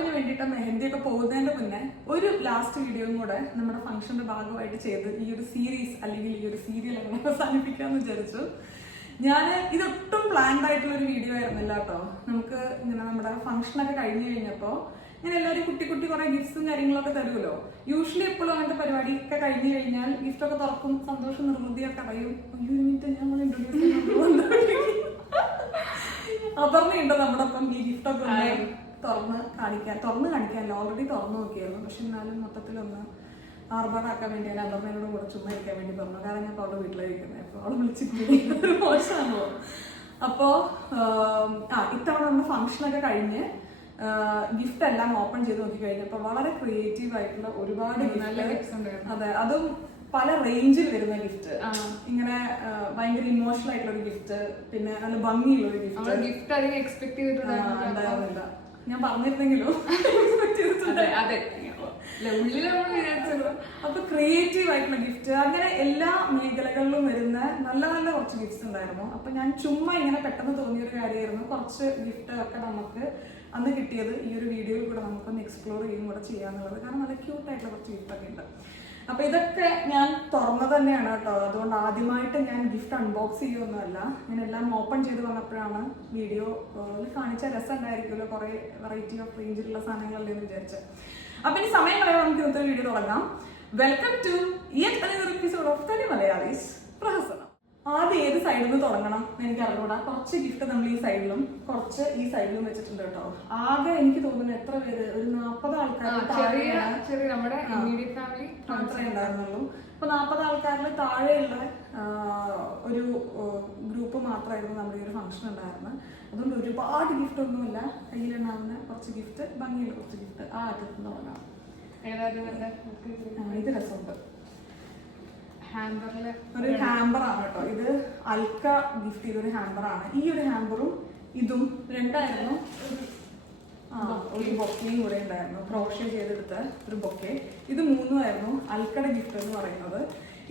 മേക്കപ്പിന് വേണ്ടിയിട്ട് മെഹന്തിയൊക്കെ പോകുന്നതിന്റെ മുന്നേ ഒരു ലാസ്റ്റ് വീഡിയോയും കൂടെ നമ്മുടെ ഫംഗ്ഷന്റെ ഭാഗമായിട്ട് ചെയ്ത് ഈ ഒരു സീരീസ് അല്ലെങ്കിൽ ഈ ഒരു സീരിയൽ അങ്ങനെ അവസാനിപ്പിക്കാന്ന് വിചാരിച്ചു. ഞാൻ ഇതൊട്ടും പ്ലാൻഡ് ആയിട്ടുള്ള ഒരു വീഡിയോ ആയിരുന്നില്ല കേട്ടോ. നമുക്ക് ഇങ്ങനെ നമ്മുടെ ഫംഗ്ഷനൊക്കെ കഴിഞ്ഞു കഴിഞ്ഞപ്പോൾ ഇങ്ങനെ എല്ലാവരും കുട്ടി കുട്ടി കുറെ ഗിഫ്റ്റ്സും കാര്യങ്ങളൊക്കെ തരുമല്ലോ. യൂഷ്വലി എപ്പോഴും അങ്ങനത്തെ പരിപാടിയൊക്കെ കഴിഞ്ഞു കഴിഞ്ഞാൽ ഗിഫ്റ്റ് ഒക്കെ തുറക്കും, സന്തോഷം നിർവൃതിയൊക്കെ അറിയും. അയ്യോ മിനിറ്റ് ഞാൻ ഇൻട്രൊഡ്യൂസ് അപർണയുണ്ട് നമ്മുടെ ഒപ്പം ഈ ഗിഫ്റ്റൊക്കെ തുറന്ന് കാണിക്കാനല്ലോ. ഓൾറെഡി തുറന്നു നോക്കിയായിരുന്നു. പക്ഷെ എന്നാലും മൊത്തത്തിലൊന്ന് ആർഭാടാക്കാൻ വേണ്ടി ഞാൻ അപർണയോട് കൂടെ ചുമ്മാ ഇരിക്കാൻ വേണ്ടി പറഞ്ഞു. കാരണം ഞാൻ അവളുടെ വീട്ടിലായിരിക്കുന്നത്. അപ്പോൾ അവളെ വിളിച്ചിട്ട് മോശമാണല്ലോ. അപ്പോൾ ഇത്തവണ നമ്മുടെ ഫംഗ്ഷനൊക്കെ കഴിഞ്ഞ് ഗിഫ്റ്റ് എല്ലാം ഓപ്പൺ ചെയ്ത് നോക്കി കഴിഞ്ഞപ്പോൾ വളരെ ക്രിയേറ്റീവ് ആയിട്ടുള്ള ഒരുപാട് ഗിഫ്റ്റ്. അതെ, അതും പല റേഞ്ചിൽ വരുന്ന ഗിഫ്റ്റ്. ഇങ്ങനെ ഭയങ്കര ഇമോഷണൽ ആയിട്ടുള്ള ഒരു ഗിഫ്റ്റ്, പിന്നെ നല്ല ഭംഗിയുള്ള ഒരു ഗിഫ്റ്റ് അധികം എക്സ്പെക്ട് ചെയ്തിട്ടുണ്ടായിരുന്നില്ല. ഞാൻ പറഞ്ഞിരുന്നെങ്കിലും അപ്പൊ ക്രിയേറ്റീവ് ആയിട്ടുള്ള ഗിഫ്റ്റ്, അങ്ങനെ എല്ലാ മേഖലകളിലും വരുന്ന നല്ല നല്ല കുറച്ച് ഗിഫ്റ്റ്സ് ഉണ്ടായിരുന്നു. അപ്പൊ ഞാൻ ചുമ്മാ ഇങ്ങനെ പെട്ടെന്ന് തോന്നിയൊരു കാര്യമായിരുന്നു കുറച്ച് ഗിഫ്റ്റ് ഒക്കെ നമുക്ക് അന്ന് കിട്ടിയത് ഈ ഒരു വീഡിയോയിൽ കൂടെ നമുക്കൊന്ന് എക്സ്പ്ലോർ ചെയ്യും കൂടെ ചെയ്യാന്നുള്ളത്. കാരണം നല്ല ക്യൂട്ടായിട്ടുള്ള കുറച്ച് ഗിഫ്റ്റ് ഒക്കെ ഉണ്ട്. അപ്പൊ ഇതൊക്കെ ഞാൻ തുറന്നത് തന്നെയാണ് കേട്ടോ. അതുകൊണ്ട് ആദ്യമായിട്ട് ഞാൻ ഗിഫ്റ്റ് അൺബോക്സ് ചെയ്യുമൊന്നുമല്ല. ഞാൻ എല്ലാം ഓപ്പൺ ചെയ്ത് വന്നപ്പോഴാണ് വീഡിയോ കാണിച്ച രസം ഉണ്ടായിരിക്കുമല്ലോ, കുറെ വെറൈറ്റി ഓഫ് റേഞ്ചിലുള്ള സാധനങ്ങളല്ലേ എന്ന് വിചാരിച്ചത്. അപ്പൊ ഇനി സമയം കളയാൻ നമുക്ക് ഇന്നത്തെ വീഡിയോ തുടങ്ങാം. Welcome to yet another episode of തനി മലയാളീസ് പ്രഹസനം. ആദ്യം ഏത് സൈഡിൽ നിന്ന് തുടങ്ങണം എന്ന് എനിക്ക് അറിഞ്ഞൂടാ. കുറച്ച് ഗിഫ്റ്റ് നമ്മൾ ഈ സൈഡിലും കുറച്ച് ഈ സൈഡിലും വെച്ചിട്ടുണ്ട് കേട്ടോ. ആകെ എനിക്ക് തോന്നുന്നു എത്ര പേര്, ഒരു 40 ആൾക്കാർ മാത്രമേ ഉണ്ടായിരുന്നുള്ളൂ. അപ്പൊ 40 ആൾക്കാരിൽ താഴെയുള്ള ഒരു ഗ്രൂപ്പ് മാത്രമായിരുന്നു നമ്മുടെ ഈ ഒരു ഫംഗ്ഷൻ ഉണ്ടായിരുന്നത്. അതുകൊണ്ട് ഒരുപാട് ഗിഫ്റ്റ് ഒന്നുമില്ല, കയ്യിലുണ്ടാവുന്ന കുറച്ച് ഗിഫ്റ്റ്, ഭംഗിയുള്ള കുറച്ച് ഗിഫ്റ്റ്. ആ അറ്റത്ത് തുടങ്ങാം. ഇത് രസമുണ്ട്. ഒരു ഹാമ്പർ ആണ് കേട്ടോ. ഇത് അൽക്ക ഗിഫ്റ്റ് ചെയ്തൊരു ഹാമ്പർ ആണ്. ഈ ഒരു ഹാമ്പറും ഇതും രണ്ടായിരുന്നു. ഒരു ബൊക്കയും കൂടെ ഉണ്ടായിരുന്നു, ക്രോഷ്യ ചെയ്തെടുത്ത ഒരു ബൊക്കെ. ഇത് 3ആയിരുന്നു അൽക്കയുടെ ഗിഫ്റ്റ് എന്ന് പറയുന്നത്.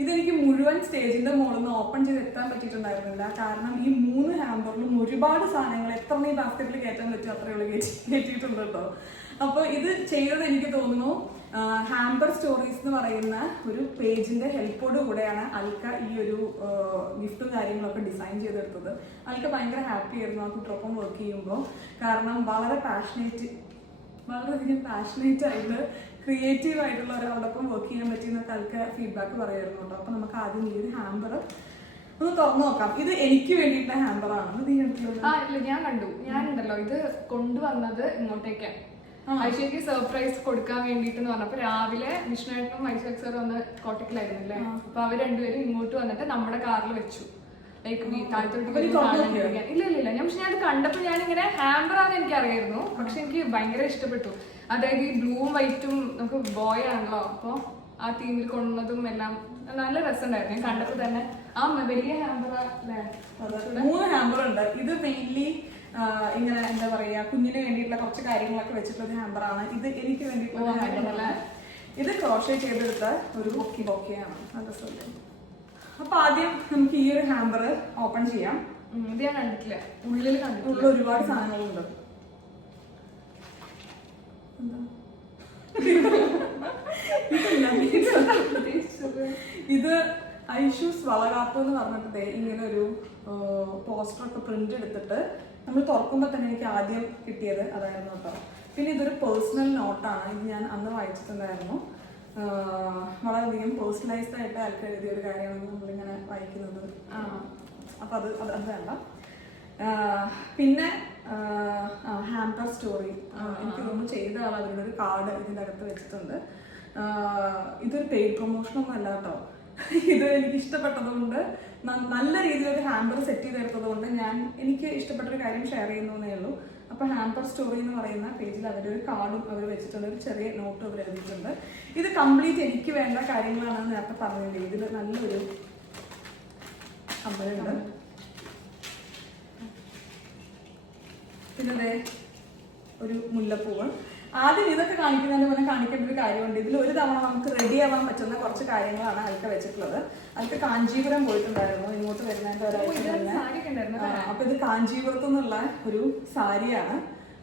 ഇതെനിക്ക് മുഴുവൻ സ്റ്റേജിന്റെ മുകളിൽ നിന്ന് ഓപ്പൺ ചെയ്ത് എത്താൻ പറ്റിയിട്ടുണ്ടായിരുന്നില്ല. കാരണം ഈ 3 ഹാമ്പറിലും ഒരുപാട് സാധനങ്ങൾ എത്ര നീ ബാസ്ക്കറ്റിൽ കയറ്റാൻ പറ്റും അത്രയുള്ള കയറ്റിയിട്ടുണ്ട് കേട്ടോ. അപ്പോൾ ഇത് ചെയ്തത് എനിക്ക് തോന്നുന്നു ഹാമ്പർ സ്റ്റോറീസ് എന്ന് പറയുന്ന ഒരു പേജിന്റെ ഹെൽപ്പോട് കൂടെയാണ് അൽക്ക ഈ ഒരു ഗിഫ്റ്റും കാര്യങ്ങളൊക്കെ ഡിസൈൻ ചെയ്തെടുത്തത്. അൽക്ക ഭയങ്കര ഹാപ്പി ആയിരുന്നു ആ കുട്ടിയൊപ്പം വർക്ക് ചെയ്യുമ്പോൾ. കാരണം വളരെയധികം പാഷനേറ്റ് ആയിട്ട് ക്രിയേറ്റീവ് ആയിട്ടുള്ള ഒരാളോടൊപ്പം വർക്ക് ചെയ്യാൻ പറ്റിയെന്നൊക്കെ അൽക്ക ഫീഡ്ബാക്ക് പറയായിരുന്നു കേട്ടോ. അപ്പൊ നമുക്ക് ആദ്യം ഈ ഒരു ഹാമ്പർ ഒന്ന് തുറന്നു നോക്കാം. ഇത് എനിക്ക് വേണ്ടിയിട്ടുള്ള ഹാമ്പർ ആണ്. ഞാൻ കണ്ടു. ഞാനുണ്ടല്ലോ ഇത് കൊണ്ടുവന്നത് ഇങ്ങോട്ടേക്ക് ഐശ്വര്യക്ക് സർപ്രൈസ് കൊടുക്കാൻ വേണ്ടിട്ട് പറഞ്ഞപ്പോ രാവിലെ വിഷ്ണുവേട്ടനും ഐശ്വര്യ സാർ വന്ന് കോട്ടക്കിലായിരുന്നില്ലേ. അപ്പൊ അവർ രണ്ടുപേരും ഇങ്ങോട്ട് വന്നിട്ട് നമ്മുടെ കാറിൽ വെച്ചു. ലൈക്ക് താഴത്തോട്ട് ഇല്ല ഞാൻ പക്ഷെ ഞാൻ കണ്ടപ്പോ ഞാനിങ്ങനെ ഹാമ്പറാന്ന് എനിക്ക് അറിയായിരുന്നു. പക്ഷെ എനിക്ക് ഭയങ്കര ഇഷ്ടപ്പെട്ടു. അതായത് ഈ ബ്ലൂവും വൈറ്റും നമുക്ക് ബോയ് ആണല്ലോ, അപ്പൊ ആ തീമിൽ കൊണ്ടുവന്നതും എല്ലാം നല്ല രസമുണ്ടായിരുന്നു. ഞാൻ കണ്ടപ്പോ തന്നെ ആ വലിയ ഹാമ്പർ അല്ലേ. 3 ഹാമ്പർ ഉണ്ട്. ഇത് മെയിൻലി ഇങ്ങനെ എന്താ പറയാ കുഞ്ഞിന് വേണ്ടിയിട്ടുള്ള കുറച്ച് കാര്യങ്ങളൊക്കെ വെച്ചിട്ടുള്ള ഹാമ്പർ ആണ്. ഇത് എനിക്ക് വേണ്ടിയിട്ടുള്ള ഹാമ്പർ. ഇത് ക്രോഷ്യ ചെയ്തെടുത്ത ഒരു ബൊക്കെയാണ്. അപ്പൊ ആദ്യം നമുക്ക് ഈ ഒരു ഹാമ്പർ ഓപ്പൺ ചെയ്യാം. ഇത് ഞാൻ കണ്ടിട്ടില്ല. ഉള്ളിൽ ഒരുപാട് സാധനങ്ങളുണ്ട്. ഇത് ഐഷൂസ് വളകാപ്പ് എന്ന് പറഞ്ഞിട്ട് ഇങ്ങനെ ഒരു പോസ്റ്ററൊക്കെ പ്രിന്റ് എടുത്തിട്ട് നമ്മൾ തുറക്കുമ്പോൾ തന്നെ എനിക്ക് ആദ്യം കിട്ടിയത് അതായിരുന്നു കേട്ടോ. പിന്നെ ഇതൊരു പേഴ്സണൽ നോട്ടാണ്. ഇത് ഞാൻ അന്ന് വായിച്ചിട്ടുണ്ടായിരുന്നു. വളരെയധികം പേഴ്സണലൈസ്ഡ് ആയിട്ട് ആൾക്ക് എഴുതിയ ഒരു കാര്യമാണ് നമ്മളിങ്ങനെ വായിക്കുന്നത്. അപ്പം അത് വേണ്ട. പിന്നെ ഹാമ്പർ സ്റ്റോറി എനിക്ക് തോന്നുന്നു ചെയ്ത ആൾ അവരുടെ ഒരു കാർഡ് ഇതിൻ്റെ അകത്ത് വെച്ചിട്ടുണ്ട്. ഇതൊരു പെയ്ഡ് പ്രൊമോഷനൊന്നും അല്ല കേട്ടോ. ഇത് എനിക്ക് ഇഷ്ടപ്പെട്ടതുകൊണ്ട് നല്ല രീതിയിൽ ഒരു ഹാമ്പർ സെറ്റ് ചെയ്തെടുത്തത് കൊണ്ട് എനിക്ക് ഇഷ്ടപ്പെട്ടൊരു കാര്യം ഷെയർ ചെയ്യുന്നേ ഉള്ളൂ. അപ്പൊ ഹാമ്പർ സ്റ്റോറി എന്ന് പറയുന്ന പേജിൽ അവരൊരു കാർഡും അവർ വെച്ചിട്ടുണ്ട്, ഒരു ചെറിയ നോട്ടും അവർ എഴുതിയിട്ടുണ്ട്. ഇത് കംപ്ലീറ്റ് എനിക്ക് വേണ്ട കാര്യങ്ങളാണെന്ന് നേരത്തെ പറഞ്ഞില്ലേ. ഇതിൽ നല്ലൊരു കമ്മലുണ്ട്. പിന്നെ ഒരു മുല്ലപ്പൂവ്. ആദ്യം ഇതൊക്കെ കാണിക്കുന്നതിന് മുന്നേ കാണിക്കേണ്ട ഒരു കാര്യമുണ്ട്. ഇതിൽ ഒരു തവണ നമുക്ക് റെഡി ആവാൻ പറ്റുന്ന കുറച്ച് കാര്യങ്ങളാണ് അൽക്ക വെച്ചിട്ടുള്ളത്. അൽക്ക കാഞ്ചീപുരം പോയിട്ടുണ്ടായിരുന്നു ഇങ്ങോട്ട് വരുന്നതിന്റെ ഒരാഴ്ച തന്നെ. അപ്പൊ ഇത് കാഞ്ചീപുരത്തു നിന്നുള്ള ഒരു സാരിയാണ്.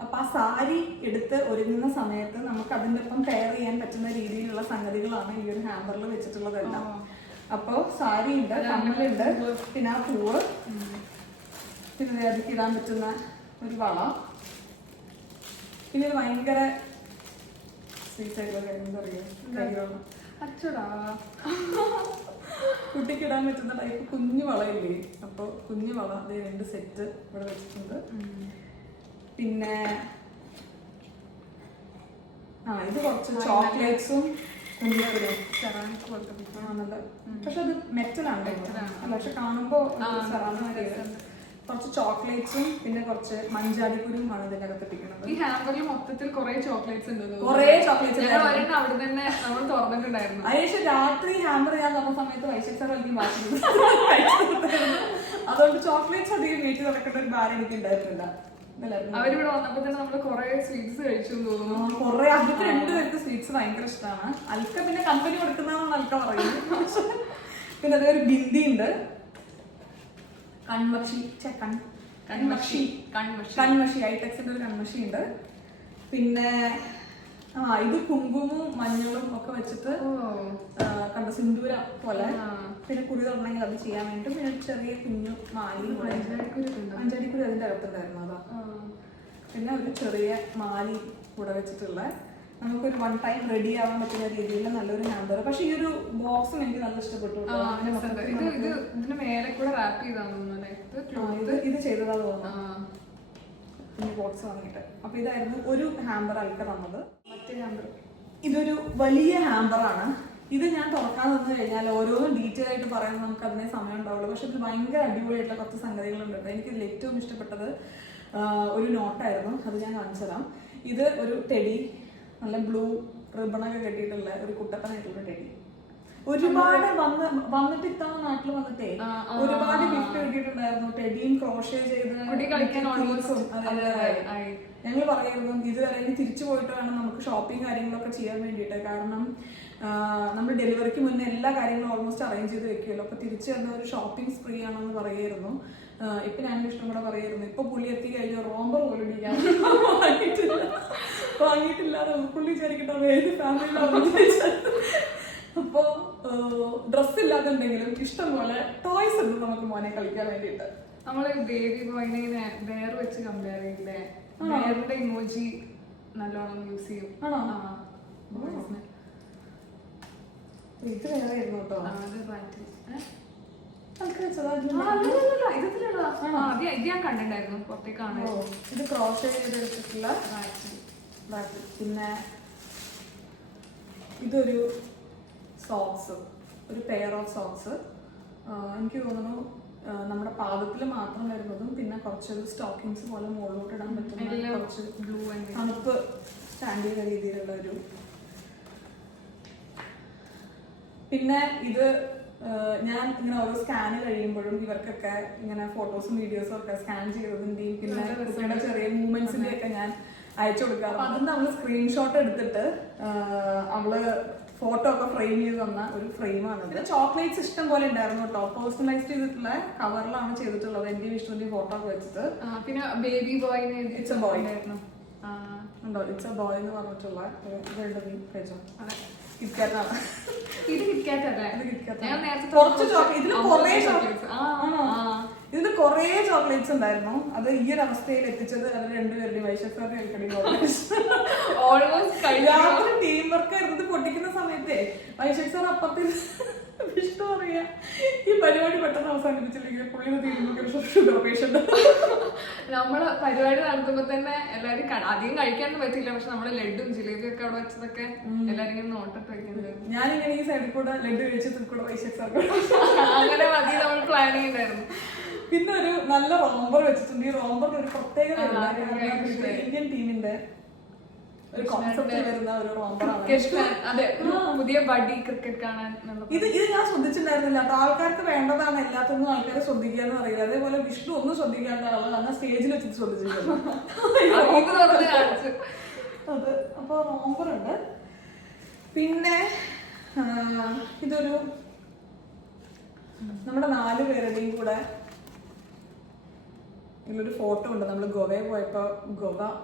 അപ്പൊ ആ സാരി എടുത്ത് ഒരുങ്ങുന്ന സമയത്ത് നമുക്ക് അതിൻ്റെ ഒപ്പം പെയർ ചെയ്യാൻ പറ്റുന്ന രീതിയിലുള്ള സംഗതികളാണ് ഈ ഒരു ഹാമ്പറിൽ വെച്ചിട്ടുള്ളതെല്ലാം. അപ്പൊ സാരി ഉണ്ട്, കമ്മലുണ്ട്, പിന്നെ ആ പൂവ്, പിന്നെ അതിക്ക് ഇടാൻ പറ്റുന്ന ഒരു വള, പിന്നെ ഒരു ഭയങ്കര സ്വീറ്റ് ആയിട്ടുള്ള എന്താ പറയുക, അച്ചടാ കുട്ടിക്ക് ഇടാൻ പറ്റുന്ന ടൈപ്പ് കുഞ്ഞു വളയില്ലേ, അപ്പൊ കുഞ്ഞു വള അത് 2 സെറ്റ് ഇവിടെ വെച്ചിട്ടുണ്ട്. പിന്നെ ഇത് കുറച്ച് ചോക്ലേറ്റ്സും സെറാമിക് പോലത്തെ, പക്ഷെ അത് മെറ്റലാണ് അല്ല, പക്ഷെ കാണുമ്പോ സെറാമിക്. കുറച്ച് ചോക്ലേറ്റ്സും പിന്നെ കുറച്ച് മഞ്ചാടിക്കുരുമാണ് ഇതിന്റെ അകത്ത് ഇട്ടിരിക്കുന്നത്. ഈ ഹാമ്പറിൽ മൊത്തത്തിൽ കുറെ ചോക്ലേറ്റ്സ് ഉണ്ട്, കുറെ ചോക്ലേറ്റ്സ് അവിടെ തന്നെ നമ്മൾ തുറന്നിട്ടുണ്ടായിരുന്നു. അതിനുശേഷം രാത്രി ഹാമ്പർ ഞാൻ തുറന്ന സമയത്ത് വൈശാഖ് സാർ എനിക്ക് മാറ്റി അതുകൊണ്ട് ചോക്ലേറ്റ്സ് അധികം വീട്ടിൽ നടക്കേണ്ട ഒരു ഭാരം എനിക്ക് ഉണ്ടായിരുന്നില്ല. അവരിവിടെ വന്നപ്പോ തന്നെ നമ്മള് കുറെ സ്വീറ്റ്സ് കഴിച്ചു തോന്നുന്നു. കുറെ അവർക്ക് 2 പേർക്ക് സ്വീറ്റ്സ് ഭയങ്കര ഇഷ്ടമാണ്. അൽക്ക പിന്നെ കമ്പനി കൊടുക്കുന്നതാണ് അൽക്ക പറയുന്നത്. പിന്നെ അതേ ഒരു ബിന്ദി ഉണ്ട്, കൺമഷി ഐടെക്സിന്റെ ഒരു കൺമഷി ഉണ്ട്. പിന്നെ ഇത് കുങ്കുമവും മഞ്ഞളും ഒക്കെ വെച്ചിട്ട് കണ്ട സിന്ദൂര പോലെ, പിന്നെ കുറി തുറന്നെങ്കിൽ അത് ചെയ്യാൻ വേണ്ടി പിന്നെ ചെറിയ കുഞ്ഞു മാലി, മഞ്ചാടിക്കുരി അതിന്റെ അകത്തുണ്ടായിരുന്നു. അതാ പിന്നെ ഒരു ചെറിയ മാലി കൂടെ വെച്ചിട്ടുള്ള നമുക്കൊരു 1 ടൈം റെഡി ആവാൻ പറ്റുന്ന രീതിയിൽ നല്ലൊരു ഹാമ്പർ. പക്ഷെ ഈ ഒരു ബോക്സും എനിക്ക് നല്ല ഇഷ്ടപ്പെട്ടു. ഇതിന് മേലെ കൂടെ റാപ്പ് ചെയ്താന്ന് ഇത് ചെയ്തതാ തോന്നുന്നു ഈ ബോക്സ് വാങ്ങിയിട്ട്. അപ്പൊ ഇതായിരുന്നു ഒരു ഹാമ്പർ അൽക്ക തന്നത്. മറ്റേ ഹാമ്പർ ഇതൊരു വലിയ ഹാമ്പറാണ്. ഇത് ഞാൻ തുറക്കാൻ തന്നു കഴിഞ്ഞാൽ ഓരോന്നും ഡീറ്റെയിൽ ആയിട്ട് പറയാൻ നമുക്ക് അതിനെ സമയം ഉണ്ടാവുള്ളൂ. പക്ഷെ ഇത് ഭയങ്കര അടിപൊളിയായിട്ടുള്ള കുറച്ച് സംഗതികളുണ്ട്. എനിക്കിതിൽ ഏറ്റവും ഇഷ്ടപ്പെട്ടത് ഒരു നോട്ടായിരുന്നു, അത് ഞാൻ കാണിച്ചു തരാം. ഇത് ഒരു ടെഡി, നല്ല ബ്ലൂ റിബണൊക്കെ കെട്ടിയിട്ടുള്ള ഒരു കുട്ടപ്പനായിട്ടുള്ള ടെഡി. ഒരുപാട് വന്നിട്ട് ഇത്തവണ നാട്ടിൽ വന്നിട്ടേ ഒരുപാട് ഗിഫ്റ്റ് കിട്ടിയിട്ടുണ്ടായിരുന്നു. ടെഡിയും ക്രോഷേ ചെയ്ത് ഞങ്ങൾ പറയായിരുന്നു ഇതുവരെ ഇനി തിരിച്ചു പോയിട്ട് വേണം നമുക്ക് ഷോപ്പിംഗ് കാര്യങ്ങളൊക്കെ ചെയ്യാൻ വേണ്ടിയിട്ട്. കാരണം നമ്മൾ ഡെലിവറിക്ക് മുന്നേ എല്ലാ കാര്യങ്ങളും ഓൾമോസ്റ്റ് അറേഞ്ച് ചെയ്ത് വെക്കുമല്ലോ. അപ്പൊ തിരിച്ചു വന്ന ഒരു ഷോപ്പിംഗ് സ്പ്രീ ആണെന്ന് പറയായിരുന്നു. ഇപ്പൊ ഞാനും ഇഷ്ടം കൂടെ പറയായിരുന്നു. ഇപ്പൊ പുള്ളി എത്തി കഴിഞ്ഞ റോംബർ പോലും വാങ്ങിയിട്ടില്ലാതെ പുള്ളി വിചാരിക്കട്ടെ ഏത് ഫാമിലിയിലാണ്. അപ്പോ ഡ്രസ് ഇല്ലാതുണ്ടെങ്കിലും ഇഷ്ടം പോലെ ടോയ്സ് ഉണ്ട് നമുക്ക് മോനെ കളിക്കാൻ വേണ്ടിയിട്ട്. നമ്മള് ബേബി ബോയിനെ ഇങ്ങനെ ബെയർ വെച്ച് കമ്പയർ ചെയ്യില്ലേ, ബെയറിന്റെ ഇമോജി നല്ലോണം യൂസ് ചെയ്യും. ആണോ? ഇത് വേറെ ആയിരുന്നു കേട്ടോ. ഇത് ഞാൻ കണ്ടിട്ടുണ്ടായിരുന്നു, പുറത്തേക്കാണ്. ഇത് ക്രോസ് ചെയ്തെടുത്തിട്ടുള്ള. പിന്നെ ഇതൊരു സോക്സ്, ഒരു പെയർ ഓഫ് സോക്സ്. എനിക്ക് തോന്നുന്നു നമ്മുടെ പാദത്തിൽ മാത്രം വരുന്നതും പിന്നെ കുറച്ചൊരു സ്റ്റോക്കിങ്സ് പോലെ മുകളിലോട്ട് ഇടാൻ പറ്റുന്ന കുറച്ച് ബ്ലൂ ആൻഡ് തണുപ്പ് സ്റ്റാൻഡ് ചെയ്യുന്ന രീതിയിലുള്ള ഒരു. പിന്നെ ഇത് ഞാൻ ഇങ്ങനെ ഓരോ സ്കാന് കഴിയുമ്പോഴും ഇവർക്കൊക്കെ ഇങ്ങനെ ഫോട്ടോസും വീഡിയോസും ഒക്കെ സ്കാൻ ചെയ്തതിന്റെയും പിന്നെ കുട്ടിയുടെ ചെറിയ മൂവ്മെന്റ്സിന്റെ ഒക്കെ ഞാൻ അയച്ചു കൊടുക്കാറ്. അതിന് അവള് സ്ക്രീൻഷോട്ട് എടുത്തിട്ട് അവള് ഫോട്ടോ ഒക്കെ ഫ്രെയിം ചെയ്ത് തന്ന ഒരു ഫ്രെയിമാണ്. പിന്നെ ചോക്ലേറ്റ്സ് ഇഷ്ടം പോലെ ഉണ്ടായിരുന്നു കേട്ടോ. പേഴ്സണലൈസ് ചെയ്തിട്ടുള്ള കവറിലാണ് ചെയ്തിട്ടുള്ളത് എന്റെ വിഷ്ണുവിന്റെ ഫോട്ടോ ഒക്കെ വെച്ചിട്ട്. പിന്നെ ബേബി ബോയിന് ഇറ്റ്സ് എ ബോയ് ആയിരുന്നു ഉണ്ടോ, ഇറ്റ്സ് എ ബോയ് എന്ന് പറഞ്ഞിട്ടുള്ള കിറ്റ്കാറ്റാണ്. ഇത് കിറ്റ്കാറ്റ് അല്ലേ? ഇതിന് കുറേ ചോക്ലേറ്റ്സ് ഉണ്ടായിരുന്നു. അത് ഈ ഒരു അവസ്ഥയിൽ എത്തിച്ചത് അവർ രണ്ടുപേരുടെയും വൈശാഖ് കഴിക്കടി രാത്രി ടീം വർക്ക് ആയിരുന്നത് പൊട്ടിക്കുന്ന സമയത്തേ വൈശാഖ് സാർ അപ്പത്തിൽ വിഷ്ണു പറയാ ഈ പരിപാടി പെട്ടെന്ന് അവസാനിപ്പിച്ചില്ലെങ്കിൽ പുള്ളിയുടെ തീരുമാനം ഷുഗർ പേഷ്യന്റ്. നമ്മള് പരിപാടി നടത്തുമ്പോ തന്നെ എല്ലാരും അധികം കഴിക്കാനൊന്നും പറ്റില്ല. പക്ഷെ നമ്മള് ലഡും ജിലേബിയും ഒക്കെ അവിടെ വെച്ചതൊക്കെ എല്ലാരും ഇങ്ങനെ നോട്ടിട്ട് വെക്കുന്നത്. ഞാനിങ്ങനെ ഈ സൈഡിൽ കൂടെ ലഡു കഴിച്ചതിൽ കൂടെ വൈശാഖ് സാർ അങ്ങനെ മതി നമ്മൾ പ്ലാൻ ചെയ്തായിരുന്നു. പിന്നെ ഒരു നല്ല റോംബർ വെച്ചിട്ടുണ്ട്. ഈ റോംബറിന് ഒരു പ്രത്യേകത ഇന്ത്യൻ ടീമിന്റെ ഒരു കോൺസെപ്റ്റ് വരുന്ന ഒരു റോംബറാണ്. പുതിയ ബഡി ക്രിക്കറ്റ് കാണാൻ. ഇത് ഞാൻ ശ്രദ്ധിച്ചിട്ടുണ്ടായിരുന്നില്ല. അപ്പൊ ആൾക്കാർക്ക് വേണ്ടതാണ് എല്ലാത്തൊന്നും ആൾക്കാരെ ശ്രദ്ധിക്കാന്ന് അറിയില്ല. അതേപോലെ വിഷ്ണു ഒന്നും ശ്രദ്ധിക്കാത്ത ആള് അന്ന് സ്റ്റേജിൽ വെച്ചിട്ട് ശ്രദ്ധിച്ചിട്ടുണ്ട്. അത് അപ്പൊ റോംബർ ഉണ്ട്. പിന്നെ ഇതൊരു നമ്മുടെ 4 പേരുടെയും കൂടെ ഇതിലൊരു ഫോട്ടോ ഉണ്ട് നമ്മൾ ഗോവയിൽ പോയപ്പോ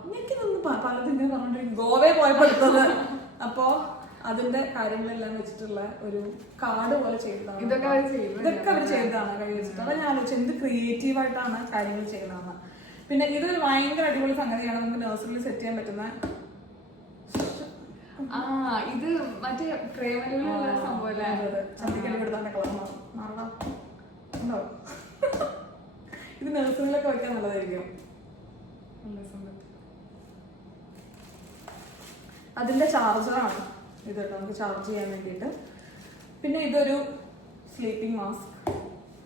എനിക്കൊന്നും പലതും ഇങ്ങനെ പറഞ്ഞിട്ടുണ്ടെങ്കിൽ ഗോവയിൽ പോയപ്പോ എടുത്തത്. അപ്പോ അതിന്റെ കാര്യങ്ങളെല്ലാം വെച്ചിട്ടുള്ള ഒരു കാർഡ് പോലെ ചെയ്തതാണ്. ഇതൊക്കെ അവർ ചെയ്തതാണ് കൈ വെച്ചിട്ട്. അപ്പൊ ഞാൻ ആലോചിച്ചു എന്ത് ക്രിയേറ്റീവ് ആയിട്ടാണ് കാര്യങ്ങൾ ചെയ്യുന്നതെന്ന്. പിന്നെ ഇതൊരു ഭയങ്കര അടിപൊളി സംഗതിയാണ്, നമുക്ക് നഴ്സറിയിൽ സെറ്റ് ചെയ്യാൻ പറ്റുന്ന. ഇത് മറ്റേ പ്രേമലുള്ള സംഭവം ചന്തിക്കൽ വിടുന്ന കളർ ഉണ്ടോ? ഇത് നഴ്സറിയിലൊക്കെ വെക്കാൻ നല്ലതായിരിക്കും. അതിന്റെ ചാർജറാണ് ഇത് കേട്ടോ, നമുക്ക് ചാർജ് ചെയ്യാൻ വേണ്ടിയിട്ട്. പിന്നെ ഇതൊരു സ്ലീപ്പിംഗ് മാസ്ക്,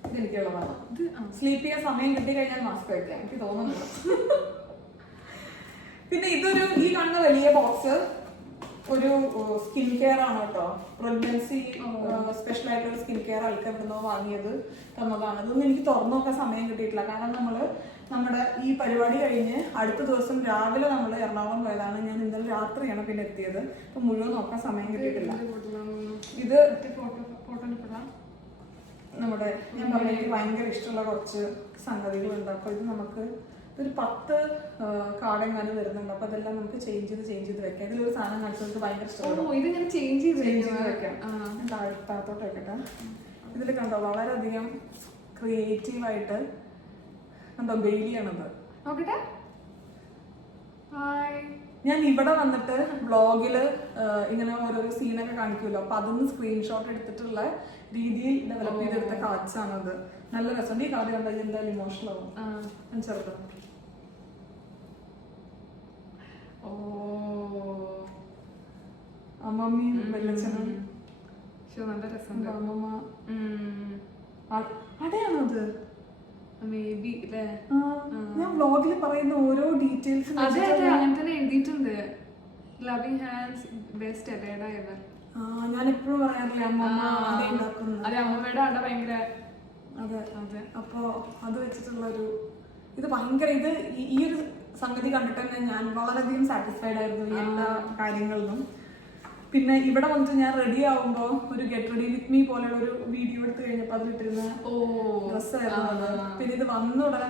ഇത് എനിക്കുള്ളതാണ്. ഇത് സ്ലീപ്പ് ചെയ്യാൻ സമയം കിട്ടി കഴിഞ്ഞാൽ മാസ്ക് വയ്ക്കാം, എനിക്ക് തോന്നുന്നില്ല. പിന്നെ ഇതൊരു ഈ കാണുന്ന വലിയ ബോക്സ് ഒരു സ്കിൻ കെയർ ആണ് കേട്ടോ. പ്രഗ്നൻസി സ്പെഷ്യൽ ആയിട്ടുള്ള സ്കിൻ കെയർ ആൾക്കാർ ഇവിടുന്ന് വാങ്ങിയത് തന്നതാണ്. ഇതൊന്നും എനിക്ക് തുറന്നു നോക്കാൻ സമയം കിട്ടിയിട്ടില്ല, കാരണം നമ്മുടെ ഈ പരിപാടി കഴിഞ്ഞ് അടുത്ത ദിവസം രാവിലെ നമ്മൾ എറണാകുളം പോയതാണ്. ഞാൻ ഇന്നലെ രാത്രിയാണ് പിന്നെ എത്തിയത്, അപ്പൊ മുഴുവൻ നോക്കാൻ സമയം കിട്ടിയിട്ടില്ല. ഇത് നമ്മുടെ ഞാൻ പറഞ്ഞ എനിക്ക് ഭയങ്കര ഇഷ്ടമുള്ള കുറച്ച് സംഗതികളുണ്ട്. അപ്പൊ ഇത് നമുക്ക് ഒരു 10 കാർഡെങ്ങാനും വരുന്നുണ്ട്. അപ്പൊ അതെല്ലാം നമുക്ക് ചേഞ്ച് ചെയ്ത് വെക്കാം. ഇതിലൊരു സാധനം കാണിച്ചത് ഭയങ്കര ഇഷ്ടമാണ്, ചേഞ്ച് ചെയ്ത് വെക്കാം. താഴത്തോട്ട് വെക്കട്ടെ. ഇതിൽ കണ്ടോ വളരെയധികം ക്രിയേറ്റീവായിട്ട് കണ്ടോ, ബെയിലിയാണത്. നോക്കട്ടെ. ഞാൻ ഇവിടെ വന്നിട്ട് ബ്ലോഗില് ഇങ്ങനെ ഓരോരോ സീനൊക്കെ കാണിക്കുമല്ലോ, അപ്പൊ അതൊന്ന് സ്ക്രീൻഷോട്ട് എടുത്തിട്ടുള്ള രീതിയിൽ ഡെവലപ്പ് ചെയ്തെടുത്ത കാർഡ്സ് ആണത്. നല്ല രസമുണ്ട്. ഈ കാർഡ് കണ്ടാൽ എന്തായാലും ഇമോഷണൽ ആവും. ചെറുത് അമ്മമ്മയും വെള്ളച്ചനും നല്ല രസമുണ്ട്. അമ്മമ്മ അടയാണത് മേബി അല്ലേ? ഞാൻ വ്ലോഗിൽ പറയുന്ന ഓരോ ഡീറ്റെയിൽസ് അങ്ങനെ തന്നെ എഴുതിയിട്ടുണ്ട്. ലവിങ് ഹാൻഡ്സ് ബെസ്റ്റ് എലേഡ എവർ. ഞാൻ എപ്പോഴും പറയാറില്ലേ അമ്മമ്മ അതെ, അമ്മമ്മയുടെ അട ഭയങ്കര. അതെ അതെ. അപ്പോ അത് വെച്ചിട്ടുള്ള ഒരു ഇത് ഭയങ്കര ഇത് ഈ ഒരു സംഗതി കണ്ടിട്ട് തന്നെ ഞാൻ വളരെയധികം സാറ്റിസ്ഫൈഡ് ആയിരുന്നു എല്ലാ കാര്യങ്ങളിലും. പിന്നെ ഇവിടെ വന്നിട്ട് ഞാൻ റെഡി ആവുമ്പോ ഒരു ഗെറ്റ് റെഡി വിത്ത് മീ പോലെയുള്ള ഒരു വീഡിയോ എടുത്ത് കഴിഞ്ഞപ്പോ അതിലിട്ടിരുന്ന ഡ്രസ്സായിരുന്നു അത്. പിന്നെ ഇത് വന്ന ഉടനെ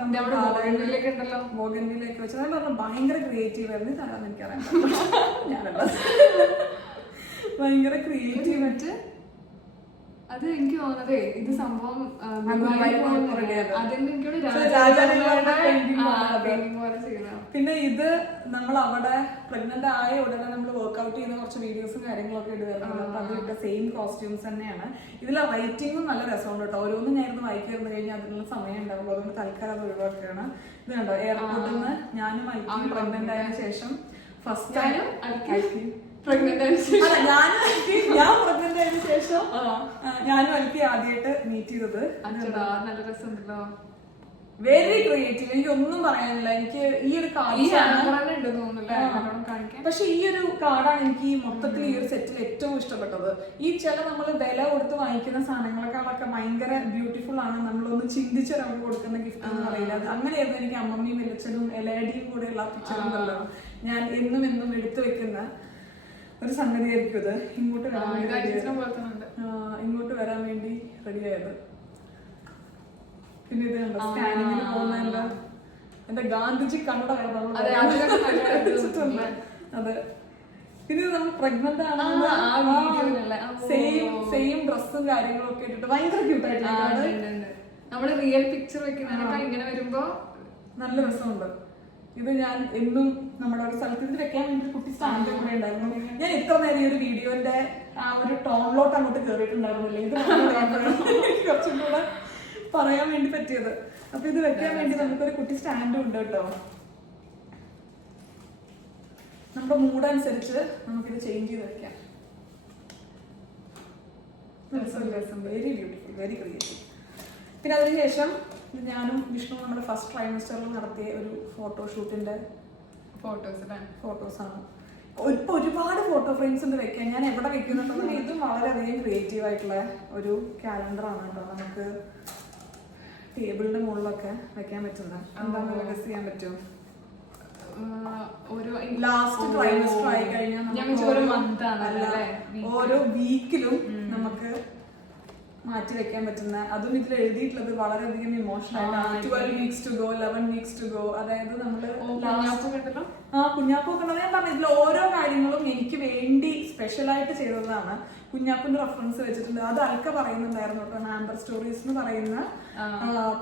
ബോഗൻവില്ലയൊക്കെ വെച്ച് ഞാൻ പറഞ്ഞു ഭയങ്കര ക്രിയേറ്റീവ് ആയിരുന്നു. ഇതാണെന്ന് എനിക്കറിയാൻ ഞാനല്ല ഭയങ്കര ക്രിയേറ്റീവ് ആയിട്ട്. അത് എനിക്ക് തോന്നുന്നതേ ഇത് സംഭവം പിന്നെ ഇത് നമ്മൾ അവിടെ പ്രഗ്നന്റ് ആയ ഉടനെ നമ്മൾ വർക്ക്ഔട്ട് ചെയ്യുന്ന കുറച്ച് വീഡിയോസും കാര്യങ്ങളൊക്കെ ഇടുവായിരുന്നു. അപ്പൊ അതിലൊക്കെ സെയിം കോസ്റ്റ്യൂംസ് തന്നെയാണ്. ഇതിലെ റൈറ്റിംഗും നല്ല രസമുണ്ട് കേട്ടോ. ഓരോന്നും ഞാനിന്ന് വായിക്കായിരുന്നു കഴിഞ്ഞാൽ അതിനുള്ള സമയം ഉണ്ടാവും, അതുകൊണ്ട് തൽക്കാലം അത് ഒഴിവാക്കുകയാണ്. ഇത് കണ്ടോ, എയർപോർട്ടിൽ നിന്ന് ഞാനും ഐക്യം പ്രഗ്നന്റ് ആയതിനു ശേഷം ഫസ്റ്റ് ടൈം ഞാൻ പ്രഗ്നന്റ് ആയതിനു ശേഷം ഞാനും അൽക്കി ആദ്യമായിട്ട് മീറ്റ് ചെയ്തത്. നല്ല രസമുണ്ടല്ലോ, വെരി ക്രിയേറ്റീവ്. എനിക്ക് ഒന്നും പറയാനില്ല. എനിക്ക് ഈ ഒരു കാർഡ്, പക്ഷെ ഈ ഒരു കാർഡാണ് എനിക്ക് മൊത്തത്തിൽ ഈ ഒരു സെറ്റിൽ ഏറ്റവും ഇഷ്ടപ്പെട്ടത്. ഈ ചില നമ്മൾ വില കൊടുത്ത് വാങ്ങിക്കുന്ന സാധനങ്ങളൊക്കെ ഭയങ്കര ബ്യൂട്ടിഫുൾ ആണ്, നമ്മളൊന്ന് ചിന്തിച്ച് നമുക്ക് കൊടുക്കുന്ന ഗിഫ്റ്റ് എന്ന് പറയില്ല. അത് അങ്ങനെയായിരുന്നു എനിക്ക് അമ്മമ്മയും വെല്ലച്ചനും എലയടിയും കൂടെയുള്ള പിക്ചറുണ്ടല്ലോ ഞാൻ എന്നും എടുത്തു വെക്കുന്ന ഒരു സംഗതി ആയിരിക്കും ഇത്. ഇങ്ങോട്ട് വരാൻ വേണ്ടി റെഡിയായത്. പിന്നെ ഇത് കണ്ടോ, സ്കാനിങ്ങിന് പോകുന്നതിന്റെ എന്റെ ഗാന്ധിജി കണ്ണട അതെ. പിന്നെ നമ്മൾ പ്രഗ്നന്റ് ആണ്, സെയിം ഡ്രസ്സും കാര്യങ്ങളും ഒക്കെ ഇട്ടിട്ട് ഭയങ്കര ക്യൂട്ടായിട്ടാണ്. നമ്മള് റിയൽ പിക്ചർ വെക്കുന്നതിനൊക്കെ ഇങ്ങനെ വരുമ്പോ നല്ല രസമുണ്ട്. ഇത് ഞാൻ എന്നും നമ്മുടെ ഒരു സ്ഥലത്ത് വെക്കാൻ വേണ്ടി കുട്ടി സ്റ്റാൻഡ് കൂടെ ഉണ്ടായിരുന്നു. ഞാൻ ഇത്ര നേരം ഈ ഒരു വീഡിയോന്റെ ആ ഒരു ടോണിലോട്ട് അങ്ങോട്ട് കയറിയിട്ടുണ്ടായിരുന്നില്ല. ഇത് കുറച്ചും കൂടെ പറയാൻ വേണ്ടി പറ്റിയത്. അപ്പൊ ഇത് വെക്കാൻ വേണ്ടി നമുക്കൊരു കുട്ടി സ്റ്റാൻഡും ഉണ്ട് കേട്ടോ. നമ്മുടെ മൂഡ് അനുസരിച്ച് നമുക്കിത് ചേഞ്ച് ചെയ്ത് വെക്കാം. Very beautiful, very creative. പിന്നെ അതിനുശേഷം ഞാനും വിഷ്ണു നമ്മുടെ ഫസ്റ്റ് ട്രൈമസ്റ്ററിൽ നടത്തിയ ഒരു ഫോട്ടോഷൂട്ടിന്റെ ഫോട്ടോസാണ്. ഇപ്പൊ ഒരുപാട് ഫോട്ടോ ഫ്രെയിംസ് ഉണ്ട് വെക്കാൻ. ഞാൻ എവിടെ വെക്കുന്നുണ്ടെന്ന് ഇതും വളരെയധികം ക്രിയേറ്റീവ് ആയിട്ടുള്ള ഒരു കാലണ്ടറാണ് കേട്ടോ. നമുക്ക് ടേബിളിന്റെ മുകളിലൊക്കെ വെക്കാൻ പറ്റുന്ന എന്താ ഗസ് ചെയ്യാൻ പറ്റും. ലാസ്റ്റ് ട്രൈമസ്റ്റർ ആയി കഴിഞ്ഞാൽ ഓരോ വീക്കിലും നമുക്ക് മാറ്റി വെക്കാൻ പറ്റുന്ന, അതും ഇതിൽ എഴുതിയിട്ടുള്ളത് വളരെയധികം ഇമോഷണൽ ആയിട്ടാണ്. 12 weeks to go, 11 weeks to go. അതായത് നമ്മള് കുഞ്ഞാപ്പൊക്കെ ഉള്ളത് ഞാൻ പറഞ്ഞു. ഇതിൽ ഓരോ കാര്യങ്ങളും എനിക്ക് വേണ്ടി സ്പെഷ്യൽ ആയിട്ട് ചെയ്തതാണ്. കുഞ്ഞാപ്പിന്റെ റെഫറൻസ് വെച്ചിട്ടുണ്ട്. അത് അൽക്ക പറയുന്നുണ്ടായിരുന്നു കേട്ടോ. ഹാമ്പർ സ്റ്റോറീസ് എന്ന് പറയുന്ന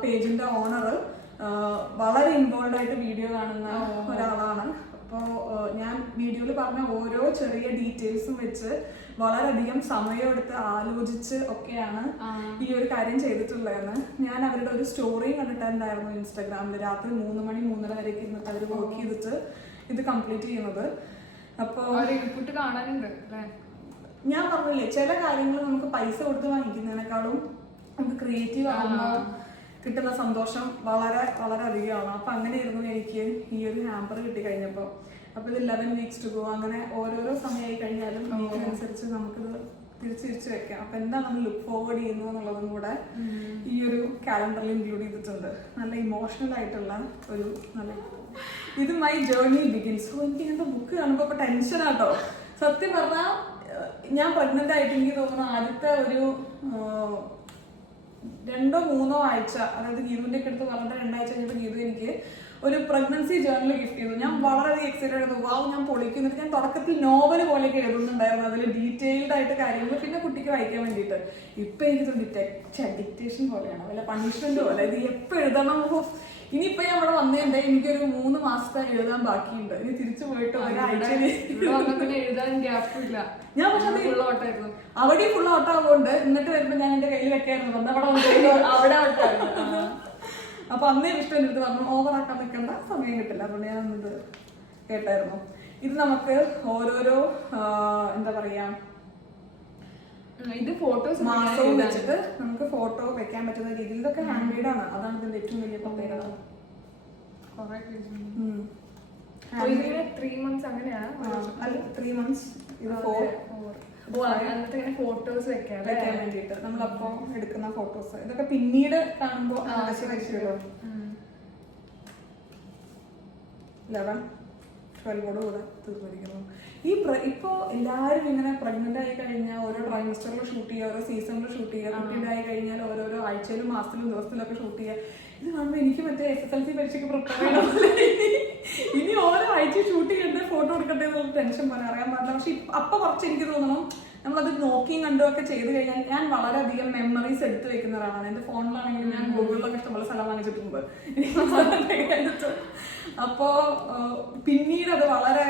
പേജിന്റെ ഓണർ വളരെ ഇൻവോൾവ് ആയിട്ട് വീഡിയോ കാണുന്ന ഒരാളാണ്. അപ്പോൾ ഞാൻ വീഡിയോയിൽ പറഞ്ഞ ഓരോ ചെറിയ ഡീറ്റെയിൽസും വെച്ച് വളരെയധികം സമയമെടുത്ത് ആലോചിച്ച് ഒക്കെയാണ് ഈ ഒരു കാര്യം ചെയ്തിട്ടുള്ളതെന്ന്. ഞാൻ അവരുടെ ഒരു സ്റ്റോറി കണ്ടിട്ടുണ്ടായിരുന്നു ഇൻസ്റ്റാഗ്രാമിൽ. രാത്രി 3 മണി 3:30 വരെയൊക്കെ ഇരുന്നിട്ട് അവർ വർക്ക് ചെയ്തിട്ട് ഇത് കംപ്ലീറ്റ് ചെയ്യുന്നത്. അപ്പോൾ ഞാൻ പറഞ്ഞില്ലേ, ചില കാര്യങ്ങൾ നമുക്ക് പൈസ കൊടുത്ത് വാങ്ങിക്കുന്നതിനേക്കാളും നമുക്ക് ക്രിയേറ്റീവ് ആകുമ്പോൾ കിട്ടുന്ന സന്തോഷം വളരെ വളരെ അധികമാണ്. അപ്പൊ അങ്ങനെയായിരുന്നു എനിക്ക് ഈ ഒരു ഹാമ്പർ കിട്ടി കഴിഞ്ഞപ്പോൾ. അപ്പൊ ഇത് 11 weeks to go, അങ്ങനെ ഓരോരോ സമയമായി കഴിഞ്ഞാലും അതിനനുസരിച്ച് നമുക്കിത് തിരിച്ചു വെക്കാം. അപ്പൊ എന്താ നമ്മൾ ലുക്ക് ഫോർവേഡ് ചെയ്യുന്നു എന്നുള്ളതും കൂടെ ഈ ഒരു കാലണ്ടറിൽ ഇൻക്ലൂഡ് ചെയ്തിട്ടുണ്ട്. നല്ല ഇമോഷണൽ ആയിട്ടുള്ള ഒരു നല്ല ഇത് മൈ ജേർണി ബിഗിൻസ്. എനിക്ക് ഇങ്ങനത്തെ ബുക്ക് കാണുമ്പോൾ ഇപ്പൊ ടെൻഷനാട്ടോ. സത്യം പറഞ്ഞാൽ ഞാൻ പ്രഗ്നന്റ് ആയിട്ട് എനിക്ക് തോന്നുന്നു ആദ്യത്തെ ഒരു 2 or 3 ആഴ്ച, അതായത് ഗീതുവിന്റെ ഒക്കെ അടുത്ത് പറഞ്ഞിട്ട് 2 ആഴ്ച കഴിഞ്ഞപ്പോൾ ഗീതു എനിക്ക് ഒരു പ്രഗ്നൻസി ജേർണൽ ഗിഫ്റ്റ് ചെയ്തു. ഞാൻ വളരെയധികം എക്സൈറ്റഡ് ആയിരുന്നു. വാവ്, ഞാൻ പൊളിക്കുന്നിട്ട് ഞാൻ തുടക്കത്തിൽ നോവൽ പോലെയൊക്കെ എഴുതുന്നുണ്ടായിരുന്നു, അതിൽ ഡീറ്റെയിൽഡ് ആയിട്ട് കാര്യങ്ങൾ, പിന്നെ കുട്ടിക്ക് വായിക്കാൻ വേണ്ടിയിട്ട്. ഇപ്പൊ എനിക്ക് ഡിക്റ്റേഷൻ പോലെയാണ്, വല്ല പണിഷ്മെന്റ് പോലെ. ഇത് എപ്പോൾ എഴുതണം. ഇനിയിപ്പൊ ഞാൻ ഇവിടെ വന്നതിന്റെ എനിക്കൊരു 3 മാസത്തെ എഴുതാൻ ബാക്കിയുണ്ട്. ഇനി തിരിച്ചു പോയിട്ട് ഒരാഴ്ച ഞാൻ പക്ഷെ അവിടെ ഫുൾ ഔട്ടാവുകൊണ്ട് എന്നിട്ട് വരുമ്പോ ഞാൻ എന്റെ കയ്യിൽ വെക്കായിരുന്നു. അവിടെ ഔട്ടായിരുന്നു. അപ്പൊ അന്നേ ഇഷ്ടം എടുത്ത് പറഞ്ഞു ഓവറാക്കാൻ നിൽക്കേണ്ട, സമയം കിട്ടില്ല. അതുകൊണ്ട് ഞാൻ ഇത് കേട്ടായിരുന്നു. ഇത് നമുക്ക് ഓരോരോ എന്താ പറയാ ഇത് ഫോട്ടോസ് മാസവും വെച്ചിട്ട് നമുക്ക് ഫോട്ടോ വെക്കാൻ പറ്റുന്ന രീതിയിൽ. ഇതൊക്കെ ഹാൻഡ് മെയ്ഡ് ആണ്. അതാണ് ഇതിന്റെ ഏറ്റവും വലിയ പ്രത്യേകത. 3 months അങ്ങനെയാണ്. 3 months ഇത് 4 ഫോട്ടോസ് വെക്കാൻ വേണ്ടിട്ട് നമ്മളപ്പോ എടുക്കുന്ന ഫോട്ടോസ്. ഇതൊക്കെ പിന്നീട് കാണുമ്പോ 11-12 കൂടെ തീർന്നിരിക്കുന്നു. ഇപ്പോ എല്ലാരും ഇങ്ങനെ പ്രഗ്നന്റ് ആയി കഴിഞ്ഞാൽ ഓരോ ട്രൈമസ്റ്ററിൽ ഷൂട്ട് ചെയ്യുക, ഓരോ സീസണിൽ ഷൂട്ട് ചെയ്യുക. കുട്ടിയുടെ ആയി കഴിഞ്ഞാൽ ഓരോരോ ആഴ്ചയിലും മാസത്തിലും ദിവസത്തിലൊക്കെ ഷൂട്ട് ചെയ്യുക. ഇത് കാണുമ്പോൾ എനിക്ക് മറ്റേ SSLC പരീക്ഷയ്ക്ക് പ്രിപ്പയർ ചെയ്യണം. ഇനി ഓരോ ആഴ്ച ഷൂട്ട് ചെയ്യണ്ടേ, ഫോട്ടോ എടുക്കട്ടെ എന്നുള്ള ടെൻഷൻ പോലെ അറിയാൻ പാടില്ല. പക്ഷെ അപ്പൊ കുറച്ച് എനിക്ക് തോന്നണം നമ്മളത് നോക്കിയും കണ്ടുമൊക്കെ ചെയ്ത് കഴിഞ്ഞാൽ ഞാൻ വളരെയധികം മെമ്മറീസ് എടുത്ത് വെക്കുന്ന ഒരാളാണ്. എന്റെ ഫോണിലാണെങ്കിലും ഞാൻ ഗൂഗിളിലൊക്കെ ഇഷ്ടംപോലെ സ്ഥലം വാങ്ങിച്ചിട്ടുണ്ട്. അപ്പോ പിന്നീട് അത് വളരെ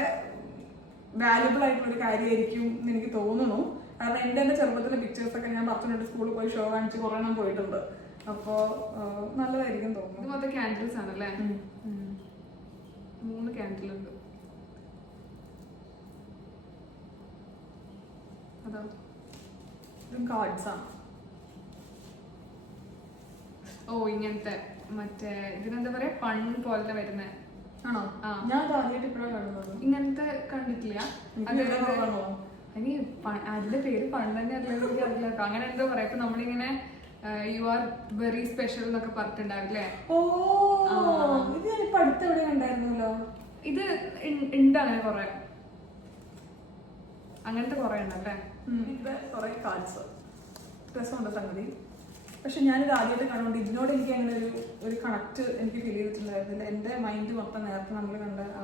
വാല്യുബിൾ ആയിട്ടുള്ള ഒരു കാര്യമായിരിക്കും എന്ന് എനിക്ക് തോന്നുന്നു. കാരണം എന്റെ ചെറുപ്പത്തിലെ പിക്ചേഴ്സ് ഒക്കെ ഞാൻ പറഞ്ഞിട്ട് സ്കൂളിൽ പോയി ഷോ കാണിച്ച് കുറെ എണ്ണം പോയിട്ടുണ്ട്. അപ്പോ നല്ലതായിരിക്കും തോന്നുന്നു. മൊത്തം ക്യാൻഡിൽസ് ആണല്ലേ? 3 ക്യാൻഡിൽ ഉണ്ട്. അതോ ഇതും കാർഡ്സ് ആണ്. ഓ, ഇങ്ങനത്തെ മറ്റേ ഇതിനെന്താ പറയാ, പൺ പോലെ വരുന്നേ ആണോ? ഞാൻ ആദ്യമായിട്ട് ഇപ്പോഴാണ് കാണുന്നത്. ഇങ്ങനത്തെ കണ്ടിട്ടില്ല. ഇനി അതിന്റെ പേര് പണ്ട് തന്നെ അറിയില്ല. അങ്ങനെ എന്തോ പറയാം. ഇപ്പൊ നമ്മളിങ്ങനെ യു ആർ വെരി സ്പെഷ്യൽ എന്നൊക്കെ പറഞ്ഞിട്ടുണ്ടാവില്ലേ? ഓ, ഇത് ഞാനിപ്പോ അടുത്തെവിടെ ഉണ്ടായിരുന്നല്ലോ. ഇത് ഉണ്ട് അങ്ങനെ കൊറേ, അങ്ങനത്തെ കൊറേ ഉണ്ടല്ലേ. ഇത് കുറെ കാർഡ്സ് രസമുണ്ട് സംഗതി. പക്ഷെ ഞാനിത് ആദ്യമായിട്ട് കാണുന്നുണ്ട്. ഇതിനോട് എനിക്ക് അങ്ങനെ ഒരു കണക്ട് എനിക്ക് ഫീൽ ചെയ്തിട്ടുണ്ടായിരുന്നില്ല. എന്റെ മൈൻഡ് മൊത്തം നേരത്തെ നമ്മൾ കണ്ട ആ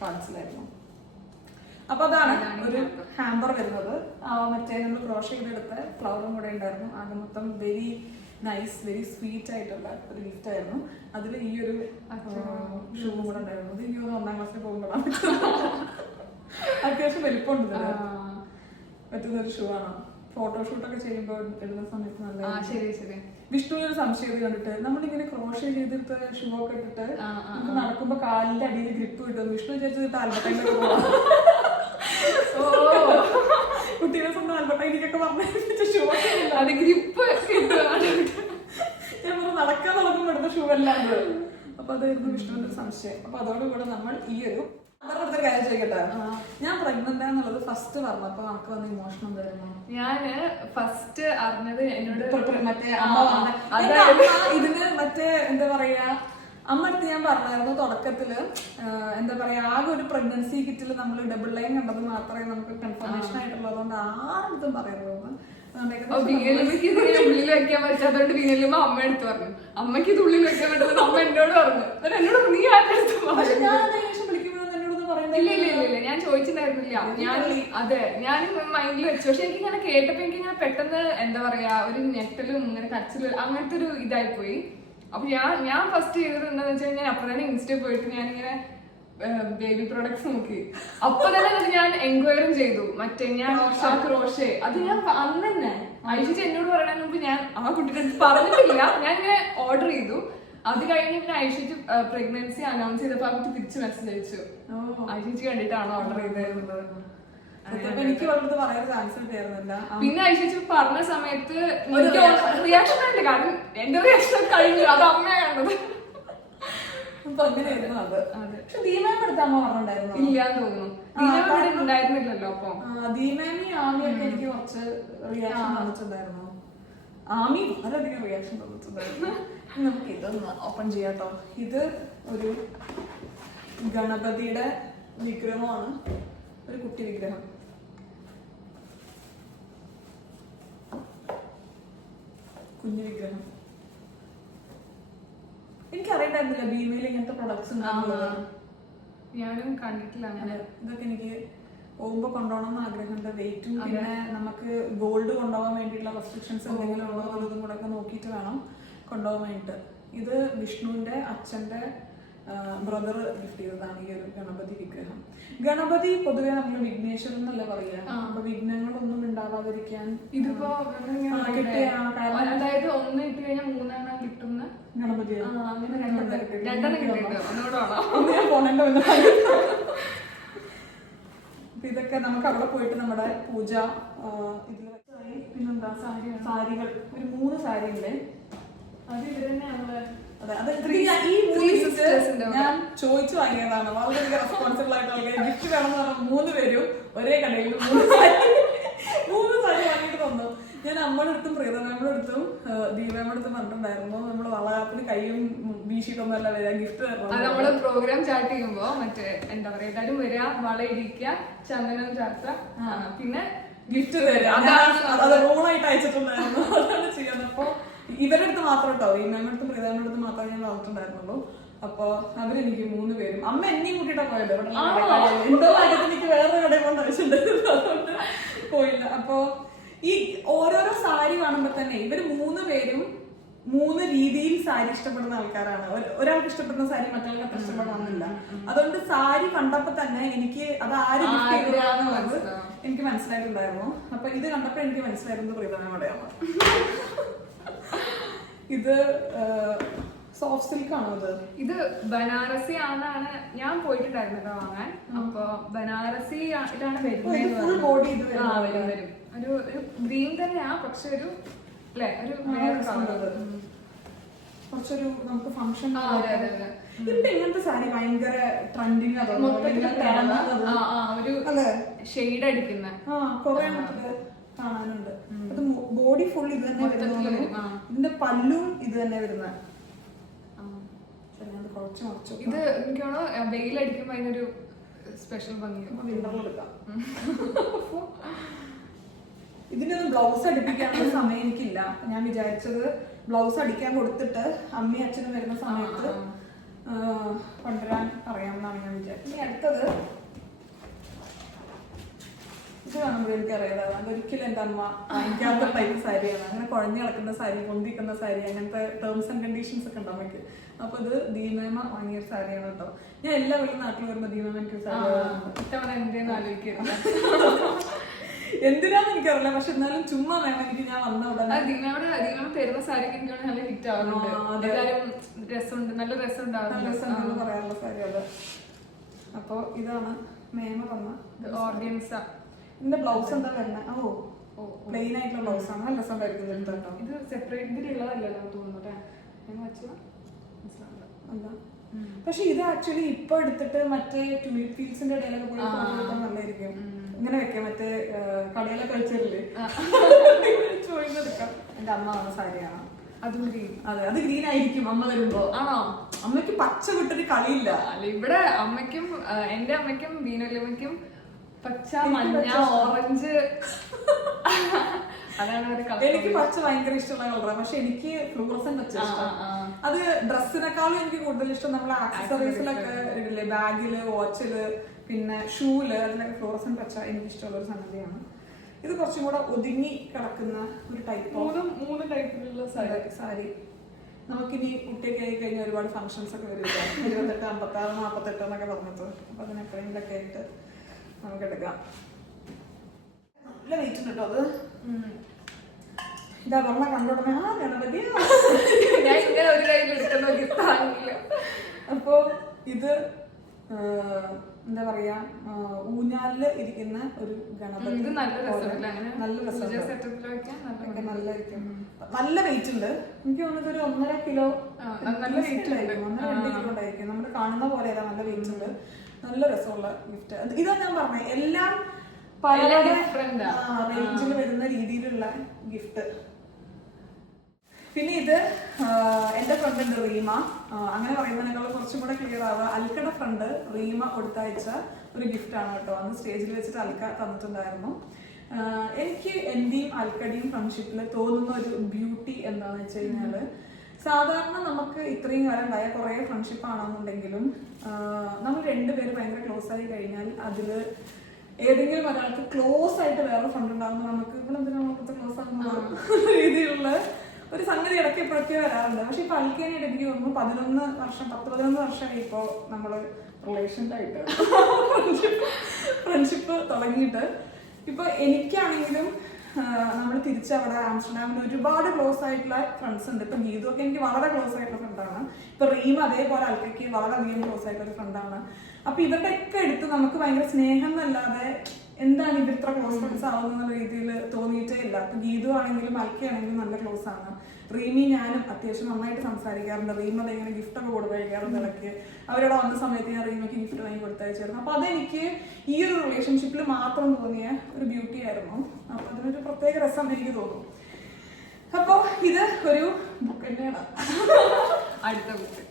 കാർഡ്സിലായിരുന്നു. അപ്പൊ അതാണ് ഒരു ഹാമ്പർ വരുന്നത്. മറ്റേ നമ്മൾ ക്രോഷ് ചെയ്തെടുത്ത ഫ്ലവറും കൂടെ ഉണ്ടായിരുന്നു. ആകെ മൊത്തം വെരി നൈസ്, വെരി സ്വീറ്റ് ആയിട്ടുള്ള ഒരു ഗിഫ്റ്റ് ആയിരുന്നു. അതിൽ ഈ ഒരു ഷൂവും കൂടെ ഉണ്ടായിരുന്നു. ഇത് എനിക്ക് 1ാം ക്ലാസ്സിൽ പോകുമ്പോഴാണ്. അത്യാവശ്യം വലിപ്പമുണ്ട്, പറ്റുന്ന ഒരു ഷൂ ആണ്. ഫോട്ടോഷൂട്ടൊക്കെ ചെയ്യുമ്പോൾ ഇടുന്ന സമയത്ത് നല്ല. ശരി ശരി. വിഷ്ണുവിനൊരു സംശയം കണ്ടിട്ട് നമ്മളിങ്ങനെ ക്രോഷ് ചെയ്തിട്ട് ഷൂ ഒക്കെ ഇട്ടിട്ട് നമുക്ക് നടക്കുമ്പോ കാലിന്റെ അടിയിൽ ഗ്രിപ്പ് കിട്ടും. വിഷ്ണു വിചാരിച്ചിട്ട് ആൽബട്ടൈലൊക്കെ പോവാം. കുട്ടികളെ സ്വന്തം ആൽബട്ടൈലിക്കൊക്കെ പറഞ്ഞു ഷൂ ഒക്കെ ഗ്രിപ്പ് ഞാൻ നടക്കാൻ നടക്കുമ്പോ എടുത്ത ഷൂ അല്ലാണ്ട്. അപ്പൊ അതായിരുന്നു വിഷ്ണുവിന്റെ ഒരു സംശയം. അപ്പൊ അതോടുകൂടെ നമ്മൾ ഈ ഒരു അവരുടെ കാര്യം ചെയ്യട്ടെ. ഞാൻ പ്രഗ്നന്റ് എന്നുള്ളത് ഫസ്റ്റ് പറഞ്ഞപ്പോ നമുക്ക് വന്ന ഇമോഷൻ എന്തായിരുന്നു? ഞാന് ഫസ്റ്റ് അറിഞ്ഞത് എന്നോട് മറ്റേ ഇതിന് മറ്റേ എന്താ പറയാ, അമ്മ അടുത്ത് ഞാൻ പറഞ്ഞായിരുന്നു തുടക്കത്തില് എന്താ പറയാ, ആകെ ഒരു പ്രഗ്നൻസി കിറ്റിൽ നമ്മൾ ഡബിൾ ലൈൻ കണ്ടത് മാത്രമേ നമുക്ക് കൺഫർമേഷൻ ആയിട്ടുള്ളത്. അതുകൊണ്ട് ആരുടെ പറയുന്നത് ബിനലിമയ്ക്ക് ഇതിങ്ങനെ ഉള്ളിൽ വെക്കാൻ പറ്റാത്തോണ്ട് ബിനലിമ അമ്മ എടുത്ത് പറഞ്ഞു. അമ്മയ്ക്ക് ഇത് ഉള്ളിൽ വെക്കാൻ പറ്റുന്നത് അമ്മ എന്നോട് പറഞ്ഞു. എന്നോട് നീ ആരുടെ അടുത്ത് പറഞ്ഞു? ഇല്ല ഇല്ല ഇല്ല ഇല്ല, ഞാൻ ചോദിച്ചിട്ടുണ്ടായിരുന്നില്ല. ഞാൻ മൈൻഡിൽ വെച്ചു. പക്ഷെ എനിക്ക് ഇങ്ങനെ കേട്ടപ്പോ എനിക്ക് ഇങ്ങനെ പെട്ടെന്ന് എന്താ പറയാ ഒരു ഞെട്ടലും ഇങ്ങനെ കരച്ചിലും അങ്ങനത്തെ ഒരു ഇതായി പോയി. അപ്പൊ ഞാൻ ഫസ്റ്റ് ചെയ്തത് എന്താന്ന് വെച്ചാൽ ഞാൻ അപ്പൊ തന്നെ ഇൻസ്റ്റയിൽ പോയിട്ട് ഞാനിങ്ങനെ ബേബി പ്രൊഡക്ട്സ് നോക്കി. അപ്പൊ തന്നെ അത് ഞാൻ എൻക്വയറും ചെയ്തു. മറ്റേ ഞാൻ ക്രോഷേ അത് ഞാൻ അന്ന് തന്നെ ഐശ്വര്യ എന്നോട് പറയുന്നതിന് മുമ്പ് ഞാൻ ആ കുട്ടിയുടെ അടുത്ത് പറഞ്ഞിട്ടില്ല. ഞാൻ ഇങ്ങനെ ഓർഡർ ചെയ്തു. അത് കഴിഞ്ഞ് പിന്നെ ഐശ്വര്യ പ്രഗ്നൻസി അനൗൺസ് ചെയ്തപ്പോ ആ കുട്ടി തിരിച്ച് മെസ്സേജ് അയച്ചു. ഐശ്വര്യ കണ്ടിട്ടാണ് ഓർഡർ ചെയ്തിരുന്നത്. എനിക്ക് അവർക്ക് പറയാൻ ചാൻസ് ഉണ്ടായിരുന്നില്ല. പിന്നെ ഐശ്വര്യ പറഞ്ഞ സമയത്ത് റിയാക്ഷൻ ആയില്ല. കാരണം എന്റെ റിയാക്ഷൻ കഴിഞ്ഞു. അത് അമ്മയാണ് കണ്ടത്. അങ്ങനെയായിരുന്നു അത്. പക്ഷെ ദീമേമ അടുത്ത് അമ്മ പറഞ്ഞിട്ടുണ്ടായിരുന്നു ഇല്ലാന്ന് തോന്നുന്നു. ദീമേമ ഉണ്ടായിരുന്നില്ലല്ലോ. അപ്പൊ ദീമേമി ആമിയൊക്കെ എനിക്ക് കുറച്ച് റിയാക്ഷൻ തന്നിട്ടുണ്ടായിരുന്നു. ആമി വളരെയധികം റിയാക്ഷൻ തന്നിട്ടുണ്ടായിരുന്നു. നമുക്ക് ഇതൊന്ന് ഓപ്പൺ ചെയ്യാട്ടോ. ഇത് ഒരു ഗണപതിയുടെ വിഗ്രഹമാണ്. ഒരു കുട്ടി വിഗ്രഹം. കുഞ്ഞു വിഗ്രഹം. എനിക്കറിയണ്ടായിരുന്നില്ല ഭീമയിൽ ഇങ്ങനത്തെ പ്രൊഡക്ട്സ് ഉണ്ടാകുന്നത്. ഞാനും കണ്ടിട്ടില്ല അങ്ങനെ. ഇതൊക്കെ എനിക്ക് പോകുമ്പോ കൊണ്ടുപോകണം ആഗ്രഹമുണ്ട്. വെയിറ്റും പിന്നെ നമുക്ക് ഗോൾഡ് കൊണ്ടുപോകാൻ വേണ്ടിയിട്ടുള്ള റെസ്ട്രിക്ഷൻസ് എന്തെങ്കിലും ഉണ്ടോ എന്നുള്ളതും കൂടെ ഒക്കെ നോക്കിയിട്ട് വേണം കൊണ്ടുപോകാൻ വേണ്ടിയിട്ട്. ഇത് വിഷ്ണുവിന്റെ അച്ഛന്റെ ബ്രദർ ഗിഫ്റ്റ് ചെയ്തതാണ് ഈ ഒരു ഗണപതി വിഗ്രഹം. ഗണപതി പൊതുവെ നമ്മൾ വിഘ്നേശ്വരൻ എന്നല്ലേ പറയാ. അപ്പൊ വിഘ്നങ്ങളൊന്നും ഉണ്ടാവാതിരിക്കാൻ ഇതിപ്പോ അതായത് ഒന്ന് ഇട്ട് കഴിഞ്ഞാൽ മൂന്നെണ്ണം കിട്ടുന്ന ഗണപതി രണ്ടെണ്ണം കിട്ടിയിട്ടുണ്ട്. ഇതൊക്കെ നമുക്ക് അവിടെ പോയിട്ട് നമ്മുടെ പൂജ ഇതിൽ വെച്ചായി. പിന്നെന്താ സാരികൾ ഒരു 3 സാരി ഉണ്ട്. അത് ഇത് തന്നെയാണ്. ഞാൻ ചോദിച്ചു വാങ്ങിയതാണ്. വളരെയധികം റെസ്പോൺസിബിൾ ആയിട്ട് ആൾക്കാർ ഗിഫ്റ്റ് വേണമെന്ന് പറഞ്ഞാൽ 3 പേരും ഒരേ കടയിൽ 3 സാരി വാങ്ങിയിട്ട് തന്നു. ഞാൻ അമ്മയുടെ അടുത്തും പ്രീതമ്മയുടെ അടുത്തും ദീപയുടെ അടുത്തും പറഞ്ഞിട്ടുണ്ടായിരുന്നു നമ്മള് വളകാപ്പിന് കൈയും വീശിട്ടൊന്നുമല്ല വരിക, ഗിഫ്റ്റ് തരണം. നമ്മള് പ്രോഗ്രാം സ്റ്റാർട്ട് ചെയ്യുമ്പോ മറ്റേ എന്താ പറയാ എല്ലാരും വരിക, വള ഇരിക്കുക, ചന്ദനം ചാർത്ത, പിന്നെ ഗിഫ്റ്റ് തരിക. അത് റോളായിട്ട് അയച്ചിട്ടുണ്ടായിരുന്നു. അതാണ് ചെയ്യാൻ. അപ്പൊ ഇവരുടെ അടുത്ത് മാത്രം കേട്ടോ, ദീപയുടെ അടുത്തും പ്രീതമ്മയുടെ അടുത്ത് മാത്രമേ ഞാൻ പറഞ്ഞിട്ടുണ്ടായിരുന്നുള്ളൂ. അപ്പൊ അവരെനിക്ക് 3 പേരും അമ്മ എന്നെയും കൂട്ടിയിട്ടാ പോയത്. എന്തോ കാര്യത്തിൽ എനിക്ക് വേറെ കടയിൽ പോകേണ്ട ആവശ്യമുണ്ടായിരുന്നു, അതുകൊണ്ട് പോയില്ല. അപ്പൊ ഈ ഓരോരോ സാരി കാണുമ്പോ തന്നെ ഇവര് 3 പേരും 3 രീതിയിൽ സാരി ഇഷ്ടപ്പെടുന്ന ആൾക്കാരാണ്. ഒരാൾക്ക് ഇഷ്ടപ്പെടുന്ന സാരി മറ്റൊരാൾക്ക് അത്ര ഇഷ്ടപ്പെടണമെന്നില്ല. അതുകൊണ്ട് സാരി കണ്ടപ്പോ തന്നെ എനിക്ക് അത് ആര് ഗിഫ്റ്റ് ചെയ്തതാന്നുള്ളത് എനിക്ക് മനസ്സിലായിട്ടുണ്ടായിരുന്നു. അപ്പൊ ഇത് കണ്ടപ്പോ എനിക്ക് മനസ്സിലായിരുന്നു പ്രീതമ്മയുടെയാണ്. ഇത് സോഫ്റ്റ് സിൽക്ക് ആണോ? ഇത് ബനാറസി ആണെന്നാണ് ഞാൻ പോയിട്ടുണ്ടായിരുന്നത് വാങ്ങാൻ. അപ്പൊ ബനാറസി ഇതാണ് വരുന്നത്. വരും ഒരു ഗ്രീൻ തന്നെയാ, പക്ഷെ ഒരു കുറച്ചൊരു നമുക്ക് ഫംഗ്ഷൻ. ഇപ്പൊ ഇങ്ങനത്തെ സാരി ഭയങ്കര ട്രെൻഡിങ് ഒരു ഷെയ്ഡ് അടിക്കുന്ന കൊറേ കാണാനുണ്ട്. അത് ബോഡി ഫുൾ ഇത് തന്നെ വരുന്നത്. ഇതിന്റെ പല്ലും ഇത് തന്നെ വരുന്ന. ഇത് എനിക്കാണോ വെയിലടിക്കുമ്പോ അതിനൊരു സ്പെഷ്യൽ ഭംഗി. ഇതിനൊന്നും ബ്ലൗസ് അടിപ്പിക്കാനുള്ള സമയം എനിക്കില്ല. ഞാൻ വിചാരിച്ചത് ബ്ലൗസ് അടിക്കാൻ കൊടുത്തിട്ട് അമ്മയും അച്ഛനും വരുന്ന സമയത്ത് കൊണ്ടുവരാൻ പറയാമെന്നാണ് ഞാൻ വിചാരിച്ചത്. ഇനി അടുത്തത് ഇത് കാണുമ്പോൾ എനിക്കറിയാം അതൊരിക്കലും എൻ്റെ അമ്മ വാങ്ങിക്കാത്ത ടൈപ്പ് സാരിയാണ്. അങ്ങനെ കുഴഞ്ഞു കിടക്കുന്ന സാരി, പൊന്തിക്കുന്ന സാരി, അങ്ങനത്തെ ടേംസ് ആൻഡ് കണ്ടീഷൻസ് ഒക്കെ ഉണ്ട് അമ്മയ്ക്ക്. അപ്പൊ ഇത് ദീമേമ വാങ്ങിയ സാരിയാണ് കേട്ടോ. ഞാൻ എല്ലാ വീട്ടിലും നാട്ടിൽ വരുമ്പോ ദീമേമ എനിക്ക് സാരി എന്തിനാന്ന് എനിക്കറിയില്ല. പക്ഷെ എന്നാലും ചുമ്മാ വേണം എനിക്ക്. ഞാൻ വന്ന ഉടനെ തരുന്ന സാരിക്ക് എനിക്ക് നല്ല ഹിറ്റ് ആവുന്നുണ്ട്. രസമുണ്ട്, നല്ല രസമുണ്ടാവുന്നു പറയാനുള്ള സാരി അത്. അപ്പൊ ഇതാണ് മേമ തന്ന ഓർഗൻസ. ഇതിന്റെ ബ്ലൗസ് എന്താ വരുന്നത്? പ്ലെയിൻ ആയിട്ടുള്ള ബ്ലൗസ് ആണ്. നല്ല രസമുണ്ടായിരിക്കും കേട്ടോ. ഇത് സെപ്പറേറ്റ് ഇതിലുള്ളതല്ലോ തോന്നുന്നു. പക്ഷെ ഇത് ആക്ച്വലി ഇപ്പൊ എടുത്തിട്ട് മറ്റേ ട്യൂലിപ് ഫീൽഡ്സിന്റെ ഇടയിലൊക്കെ പോയി കൊടുത്താൽ നല്ലതായിരിക്കും. ഇങ്ങനെ വെക്കാം, മറ്റേ കടയിലൊക്കെ കഴിച്ചില്ലേ ചോദിച്ചെടുക്കാം. എന്റെ അമ്മ വന്ന സാരിയാണ്. അതും ഗ്രീൻ. അതെ, അത് ഗ്രീൻ ആയിരിക്കും അമ്മ വരുമ്പോ. ആണോ? അമ്മയ്ക്ക് പച്ച വിട്ടൊരു കളിയില്ല. ഇവിടെ അമ്മയ്ക്കും എന്റെ അമ്മയ്ക്കും ബീനലമ്മയ്ക്കും പച്ച, മഞ്ഞ, ഓറഞ്ച് അതാണ് ഒരു കളർ. എനിക്ക് പച്ച ഭയങ്കര ഇഷ്ടമുള്ള കളറാണ്. പക്ഷെ എനിക്ക് ഫ്ലൂറസൻ പച്ച ഇഷ്ടം. അത് ഡ്രസ്സിനെക്കാളും എനിക്ക് കൂടുതൽ ഇഷ്ടം നമ്മളെ ആക്സസറീസിലൊക്കെ ഇടില്ലേ, ബാഗില്, വാച്ചില്, പിന്നെ ഷൂല്, അതിലൊക്കെ ഫ്ലൂറസൻ പച്ച എനിക്ക് ഇഷ്ടമുള്ള ഒരു സംഗതിയാണ്. ഇത് കുറച്ചും കൂടെ ഒതുങ്ങി കിടക്കുന്ന ഒരു ടൈപ്പ്, മൂന്ന് ടൈപ്പിലുള്ള സാരി. നമുക്കിനി കുട്ടിയൊക്കെ ആയി കഴിഞ്ഞാൽ ഒരുപാട് ഫംഗ്ഷൻസ് ഒക്കെ വരിക, 28, 56, 48 എന്നൊക്കെ പറഞ്ഞത്. അപ്പൊ അതിനെപ്പോഴെങ്കിലൊക്കെ ആയിട്ട് നമുക്ക് എടുക്കാം. നല്ല വെയിറ്റ് ഉണ്ട് കേട്ടോ അത്. ഇതാ പറഞ്ഞ കണ്ടോടനെ ആ ഗണപതി. ഞാൻ ഇങ്ങനെ ഒരു കയ്യിൽ എടുക്കുന്ന ഗിഫ്റ്റ്. അപ്പോ ഇത് എന്താ പറയാ, ഊഞ്ഞാലില് ഇരിക്കുന്ന ഒരു ഗണപതി. നല്ല രസമല്ലേ? നല്ല രസം, നല്ലായിരിക്കും. നല്ല വെയിറ്റ് ഉണ്ട്. എനിക്ക് തോന്നുന്നത് ഒരു 1.5 കിലോ, നല്ല വെയിറ്റ് ഉണ്ടായിരിക്കും. 1.5-2 കിലോ ഉണ്ടായിരിക്കും. നമ്മൾ കാണുന്ന പോലെ നല്ല വെയിറ്റ് ഉണ്ട്. നല്ല രസമുള്ള ഗിഫ്റ്റ്. ഇതാ ഞാൻ പറഞ്ഞത്, എല്ലാം പല റേഞ്ചിൽ വരുന്ന രീതിയിലുള്ള ഗിഫ്റ്റ്. പിന്നെ ഇത് എന്റെ ഫ്രണ്ട് ഉണ്ട് റീമ. അങ്ങനെ പറയുന്നതിനേക്കാൾ കുറച്ചും കൂടെ ക്ലിയർ ആവുക, അൽക്കയുടെ ഫ്രണ്ട് റീമ കൊടുത്തയച്ച ഒരു ഗിഫ്റ്റ് ആണ് കേട്ടോ. അന്ന് സ്റ്റേജിൽ വെച്ചിട്ട് അൽക്ക തന്നിട്ടുണ്ടായിരുന്നു. എനിക്ക് എന്റെയും അൽക്കയുടെയും ഫ്രണ്ട്ഷിപ്പിൽ തോന്നുന്ന ഒരു ബ്യൂട്ടി എന്താണെന്ന് വെച്ച് കഴിഞ്ഞാല്, സാധാരണ നമുക്ക് ഇത്രയും കാലം ഉണ്ടായ കുറെ ഫ്രണ്ട്ഷിപ്പ് ആണെന്നുണ്ടെങ്കിലും നമ്മൾ രണ്ടുപേരും ഭയങ്കര ക്ലോസ് ആയി കഴിഞ്ഞാൽ അതില് ഏതെങ്കിലും ഒരാൾക്ക് ക്ലോസ് ആയിട്ട് വേറെ ഫ്രണ്ട് ഉണ്ടാകുമ്പോൾ നമുക്ക് ഇവിടെ എന്തിനാ നമ്മളത്തെ ക്ലോസ് ആകുന്ന രീതിയിലുള്ള ഒരു സംഗതി ഇടയ്ക്ക് എപ്പോഴൊക്കെ വരാറുണ്ട്. പക്ഷെ ഇപ്പൊ അൽക്കേനായിട്ട് എനിക്ക് തോന്നുന്നു 10-11 വർഷമായി ഇപ്പോ നമ്മള് റിലേഷനിലായിട്ട് ഫ്രണ്ട്ഷിപ്പ് തുടങ്ങിയിട്ട്. ഇപ്പൊ എനിക്കാണെങ്കിലും നമ്മൾ തിരിച്ചവിടെ ആംസ്റ്റർഡാമിൽ ഒരുപാട് ക്ലോസ് ആയിട്ടുള്ള ഫ്രണ്ട്സ് ഉണ്ട്. ഇപ്പൊ ഗീതു ഒക്കെ എനിക്ക് വളരെ ക്ലോസ് ആയിട്ടുള്ള ഫ്രണ്ടാണ്. ഇപ്പൊ റീം അതേപോലെ അൽക്കയ്ക്ക് വളരെയധികം ക്ലോസ് ആയിട്ടുള്ള ഒരു ഫ്രണ്ടാണ്. അപ്പൊ ഇവരുടെ ഒക്കെ എടുത്ത് നമുക്ക് ഭയങ്കര സ്നേഹം എന്നല്ലാതെ എന്താണ് ഇവർ ഇത്ര ക്ലോസ് ഫ്രണ്ട്സ് ആവുന്ന രീതിയിൽ തോന്നിയിട്ടേ ഇല്ല. അപ്പൊ ഗീതു ആണെങ്കിലും അൽക്കയാണെങ്കിലും നല്ല ക്ലോസ് ആണ്. റീമി ഞാനും അത്യാവശ്യം നന്നായിട്ട് സംസാരിക്കാറുണ്ട്. റീം അതെങ്ങനെ ഗിഫ്റ്റ് ഒക്കെ കൊടുക്കഴിക്കാറുണ്ട് ഇടയ്ക്ക്. അവരോട് വന്ന സമയത്ത് ഞാൻ റീമയ്ക്ക് ഗിഫ്റ്റ് വാങ്ങി കൊടുത്തയച്ചായിരുന്നു. അപ്പൊ അതെനിക്ക് ഈ ഒരു റിലേഷൻഷിപ്പിൽ മാത്രം തോന്നിയ ഒരു ബ്യൂട്ടി ആയിരുന്നു. അപ്പൊ അതിനൊരു പ്രത്യേക രസം എനിക്ക് തോന്നും. അപ്പൊ ഇത് ഒരു ബുക്ക് തന്നെയാണ്. അടുത്ത ബുക്ക്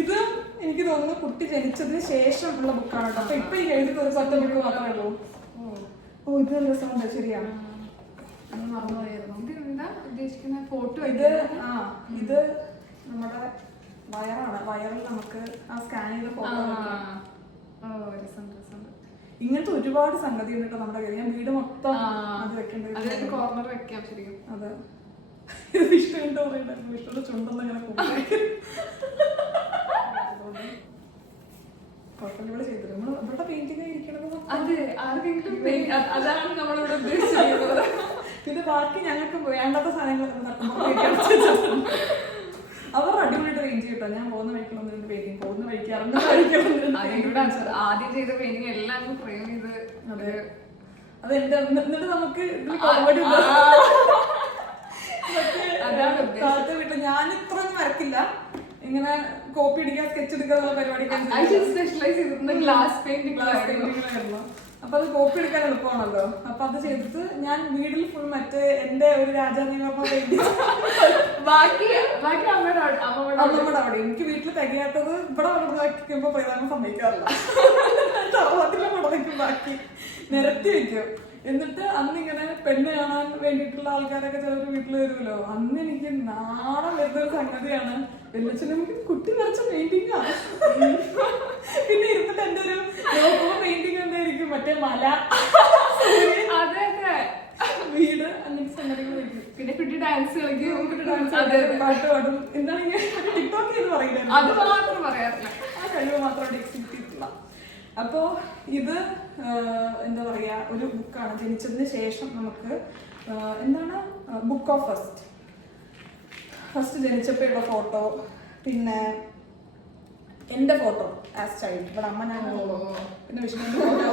ഇത് എനിക്ക് തോന്നുന്നു കുട്ടി ജനിച്ചതിന് ശേഷം ഉള്ള ബുക്കാണ് കേട്ടോ. അപ്പൊ ഇപ്പൊ ഈ എഴുതി ഒരു 10 ബുക്ക് മാത്രമേ ഉള്ളൂ. ഓ ഇത് നല്ല രസമുണ്ട്. ശരിയാണ്, അത് മറന്നുപോയായിരുന്നു. ഉദ്ദേശിക്കുന്ന ഫോട്ടോ ഇത് നമ്മുടെ വയറാണ്. വയറിൽ നമുക്ക് ആ സ്കാൻ ചെയ്ത ഫോട്ടോ. ഇങ്ങനത്തെ ഒരുപാട് സംഗതി ഉണ്ട് കേട്ടോ നമ്മുടെ കയ്യിൽ. ഞാൻ വീട് മൊത്തം അത് വെക്കേണ്ടത്, കോർണർ വെക്കാം. ശരിക്കും അതെ. ഇത് ഇഷ്ടമുണ്ടോ പറയുന്നുണ്ടായിരുന്നു. ഇഷ്ടമുള്ള ചുണ്ടെന്ന് അങ്ങനെ കുഴപ്പമില്ല ചെയ്തില്ല. നമ്മൾ ഇവിടെ പെയിന്റിംഗ് ആയിരിക്കണത്. അതെ, ആർക്കെങ്കിലും അതാണ് നമ്മളിവിടെ ഉദ്ദേശിച്ചത്. പിന്നെ ബാക്കി ഞങ്ങൾക്ക് വേണ്ടാത്ത സാധനങ്ങളൊക്കെ അവർ അടിപൊളിയായിട്ട് പെയിന്റ് ചെയ്യട്ടോ. ഞാൻ പോകുന്ന വഴിക്കുള്ള പെയിന്റിങ്, പോകുന്ന വഴിക്ക് ആദ്യം ചെയ്ത പെയിന്റിങ് എല്ലാം ഫ്രെയിം ചെയ്ത്. അതെ, അത് എന്നിട്ട് നമുക്ക് കാലത്തെ വീട്ടിൽ ഞാൻ ഇത്രയൊന്നും വരക്കില്ല. ഇങ്ങനെ കോപ്പി അടിക്കാൻ, സ്കെച്ച് എടുക്കാന്നുള്ള പരിപാടിക്കായിരുന്നു. Glass painting. അപ്പൊ അത് കോപ്പി എടുക്കാൻ എളുപ്പമാണല്ലോ. അപ്പൊ അത് ചെയ്തിട്ട് ഞാൻ വീട്ടിൽ ഫുൾ മറ്റേ എന്റെ ഒരു രാജാനിവർമ്മ പെയിന്റിംഗ് അമ്മമ്മയുടെ അവിടെ. എനിക്ക് വീട്ടിൽ തികയാത്തത് ഇവിടെ വയ്ക്കുമ്പോ പ്രധാനം സമ്മതിക്കാറില്ല. തറവാട്ടിലെ ഇവിടെ വയ്ക്കും, ബാക്കി നിരത്തി വെക്കും. എന്നിട്ട് അന്നിങ്ങനെ പെണ്ണ് കാണാൻ വേണ്ടിയിട്ടുള്ള ആൾക്കാരൊക്കെ ചിലർ വീട്ടിൽ വരുമല്ലോ. അന്ന് എനിക്ക് നാളെ വരുന്നൊരു സംഗതിയാണ്, വെല്ലച്ചനും കുട്ടി വരച്ച പെയിന്റിംഗാ. പിന്നെ ഇരുന്നിട്ട് എന്റെ ഒരു പെയിന്റിംഗ് എന്തായിരിക്കും, മറ്റേ മല, വീട്, അങ്ങനത്തെ സംഗതികളായിരിക്കും. പിന്നെ കുട്ടി ഡാൻസ് കളിക്കും, പാട്ട് പാടും. എന്താണ് ടിക്ടോക്ക് ചെയ്ത് പറയുന്നത്, അത് മാത്രം പറയാറില്ല. ആ കഴിവ് മാത്രം എക്സിബിറ്റ് ചെയ്തിട്ടില്ല. അപ്പോ ഇത് എന്താ പറയാ, ഒരു ബുക്കാണ്. ജനിച്ചതിന് ശേഷം നമുക്ക് എന്താണ് ബുക്ക് ഓഫ് ഫസ്റ്റ് ജനിച്ചപ്പോഴുള്ള ഫോട്ടോ, പിന്നെ എന്റെ ഫോട്ടോ ആസ് ചൈൽഡ്, ഇവിടെ അമ്മ ഞാൻ, പിന്നെ വിഷ്ണുവിന്റെ ഫോട്ടോ,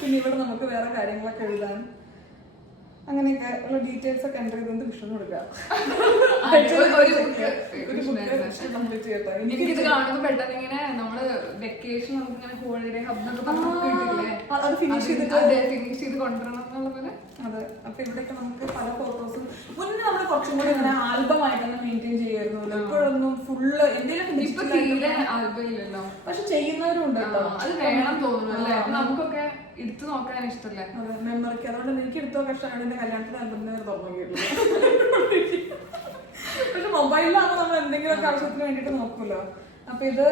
പിന്നെ ഇവിടെ നമുക്ക് വേറെ കാര്യങ്ങളൊക്കെ എഴുതാൻ, അങ്ങനെയൊക്കെ ഉള്ള ഡീറ്റെയിൽസ് ഒക്കെ എൻ്റർ ചെയ്തുകൊണ്ട് വിഷ്ണു കൊടുക്കാം. എനിക്കിത് കാണുമ്പോൾ പെട്ടെന്ന് ഇങ്ങനെ നമ്മള് വെക്കേഷൻ നമുക്ക് ഇങ്ങനെ ഹോളിഡേ ഹബ്ബൊക്കെ ഫിനിഷ് ചെയ്ത് കൊണ്ടുവരണം എന്നുള്ള പോലെ അതെ. അപ്പൊ ഇവിടെയൊക്കെ നമുക്ക് പല ഫോട്ടോസും മുന്നേ നമ്മൾ കുറച്ചും കൂടി ഇങ്ങനെ ആൽബം ആയിട്ടൊക്കെ മെയിൻറ്റെയിൻ ചെയ്യായിരുന്നു. ഇപ്പോഴൊന്നും ഫുള്ള് എന്തെങ്കിലും പക്ഷെ ചെയ്യുന്നവരും ഉണ്ട് കേട്ടോ. അത് വേണം തോന്നുന്നു അല്ലേ? നമുക്കൊക്കെ എടുത്തു നോക്കാൻ ഇഷ്ടമല്ലേ? അതെ, മെമ്മറിക്ക്. അതുകൊണ്ട് എനിക്ക് എടുത്തു നോക്കാൻ ഇഷ്ടമാണ്. എന്റെ കല്യാണത്തിന് ആൽബം തുറന്നു. പക്ഷെ മൊബൈലിലാണ് നമ്മൾ എന്തെങ്കിലുമൊക്കെ ആവശ്യത്തിന് വേണ്ടിട്ട് നോക്കുമല്ലോ. അപ്പൊ ഇത്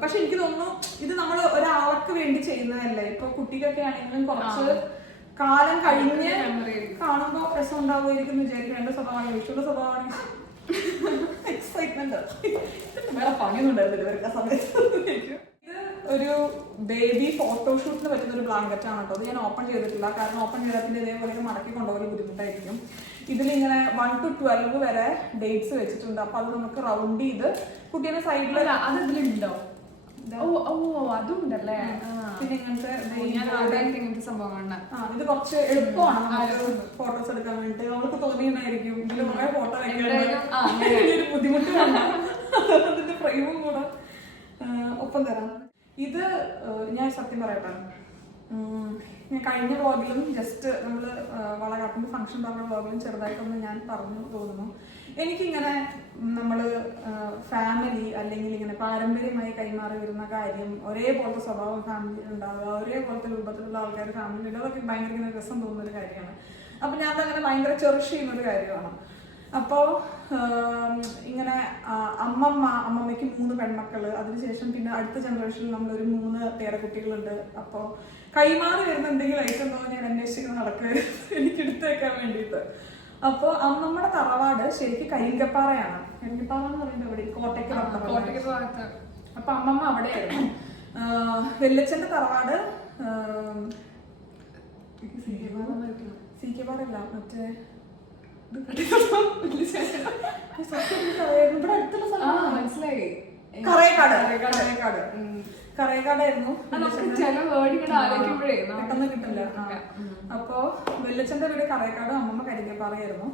പക്ഷെ എനിക്ക് തോന്നുന്നു ഇത് നമ്മൾ ഒരാൾക്ക് വേണ്ടി ചെയ്യുന്നതല്ലേ. ഇപ്പൊ കുട്ടിക്കൊക്കെ ആണെങ്കിലും കുറച്ച് കാലം കഴിഞ്ഞ് കാണുമ്പോ രസം ഉണ്ടാവുമായിരിക്കും വിചാരിക്കും. എന്റെ സ്വഭാവമാണ്, വിഷുവിന്റെ സ്വഭാവമാണ്. എക്സൈറ്റ്മെന്റ് വേറെ പണിയൊന്നും ഉണ്ടായിരുന്നില്ല ഇവർക്ക് ആ സമയത്ത്. ഇത് ഒരു ബേബി ഫോട്ടോഷൂട്ടിന് പറ്റുന്ന ഒരു ബ്ലാങ്കറ്റ് ആണ് കേട്ടോ. അത് ഞാൻ ഓപ്പൺ ചെയ്തിട്ടില്ല, കാരണം ഓപ്പൺ ചെയ്തതിന്റെ ഇതേപോലെ മടക്കി കൊണ്ടുപോകൽ ബുദ്ധിമുട്ടായിരിക്കും. ഇതിലിങ്ങനെ 1 to 12 വരെ ഡേറ്റ്സ് വെച്ചിട്ടുണ്ട്. അപ്പൊ അത് നമുക്ക് റൗണ്ട് ചെയ്ത് കുട്ടീനെ സൈഡിൽ അത് ഇതിലുണ്ടോ? അതുണ്ടല്ലേ. പിന്നെ ഇങ്ങനത്തെ ഇങ്ങനത്തെ സംഭവമാണ്. ഇത് കുറച്ച് എളുപ്പമാണ് നമുക്ക് ഫോട്ടോസ് എടുക്കാൻ വേണ്ടിട്ട്. നമുക്ക് തോന്നിയെന്നായിരിക്കും ഇതിൽ കുറെ ഫോട്ടോ ഒരു ബുദ്ധിമുട്ട് വേണ്ട. അതിന്റെ ഫ്രെയിമും കൂടെ ഒപ്പം തരാം. ഇത് ഞാൻ സത്യം പറയട്ടെ, ഞാൻ കഴിഞ്ഞ വ്ളോഗിലും ജസ്റ്റ് നമ്മള് വളകാപ്പിന്റെ ഫംഗ്ഷൻ പറഞ്ഞ വ്ളോഗിലും ചെറുതായിട്ടൊന്ന് ഞാൻ പറഞ്ഞു തോന്നുന്നു. എനിക്കിങ്ങനെ നമ്മള് ഫാമിലി അല്ലെങ്കിൽ ഇങ്ങനെ പാരമ്പര്യമായി കൈമാറി വരുന്ന കാര്യം, ഒരേപോലത്തെ സ്വഭാവം ഫാമിലി ഉണ്ടാവുക, ഒരേപോലത്തെ രൂപത്തിലുള്ള ആൾക്കാർ ഫാമിലി ഉണ്ട്, അതൊക്കെ ഭയങ്കര ഇങ്ങനെ രസം തോന്നുന്ന ഒരു കാര്യമാണ്. അപ്പൊ ഞാൻ അതങ്ങനെ ഭയങ്കര ചെറിഷ് ചെയ്യുന്ന ഒരു കാര്യമാണ്. അപ്പോൾ ഇങ്ങനെ അമ്മമ്മയ്ക്ക് 3 പെൺമക്കള്, അതിനുശേഷം പിന്നെ അടുത്ത ജനറേഷനിൽ നമ്മളൊരു 3 പേരക്കുട്ടികളുണ്ട്. അപ്പോൾ കൈമാറി വരുന്ന എന്തെങ്കിലും ഐറ്റം ഉണ്ടോ ഞാൻ അന്വേഷിച്ച് നടക്കുക എനിക്ക് എടുത്തേക്കാൻ വേണ്ടിയിട്ട്. അപ്പോൾ അമ്മമ്മയുടെ തറവാട് ശരിക്കും കരിങ്കപ്പാറയാണ്. കരിങ്കപ്പാറ എന്ന് പറയുന്നത് ഇവിടെ കോട്ടയ്ക്ക്. അപ്പൊ അമ്മമ്മ അവിടെയായിരുന്നു. വെല്ലച്ചന്റെ തറവാട് സീക്കപ്പാറല്ല, മറ്റേ ഇവിടെ അടുത്തുള്ള സ്ഥലം മനസ്സിലായി. കറേക്കാടായിരുന്നു. പെട്ടെന്ന് കിട്ടില്ല. അപ്പൊ വെല്ലച്ചന്റെ വീട് കറേക്കാട്, അമ്മമ്മ കരിങ്കപ്പാറയായിരുന്നു.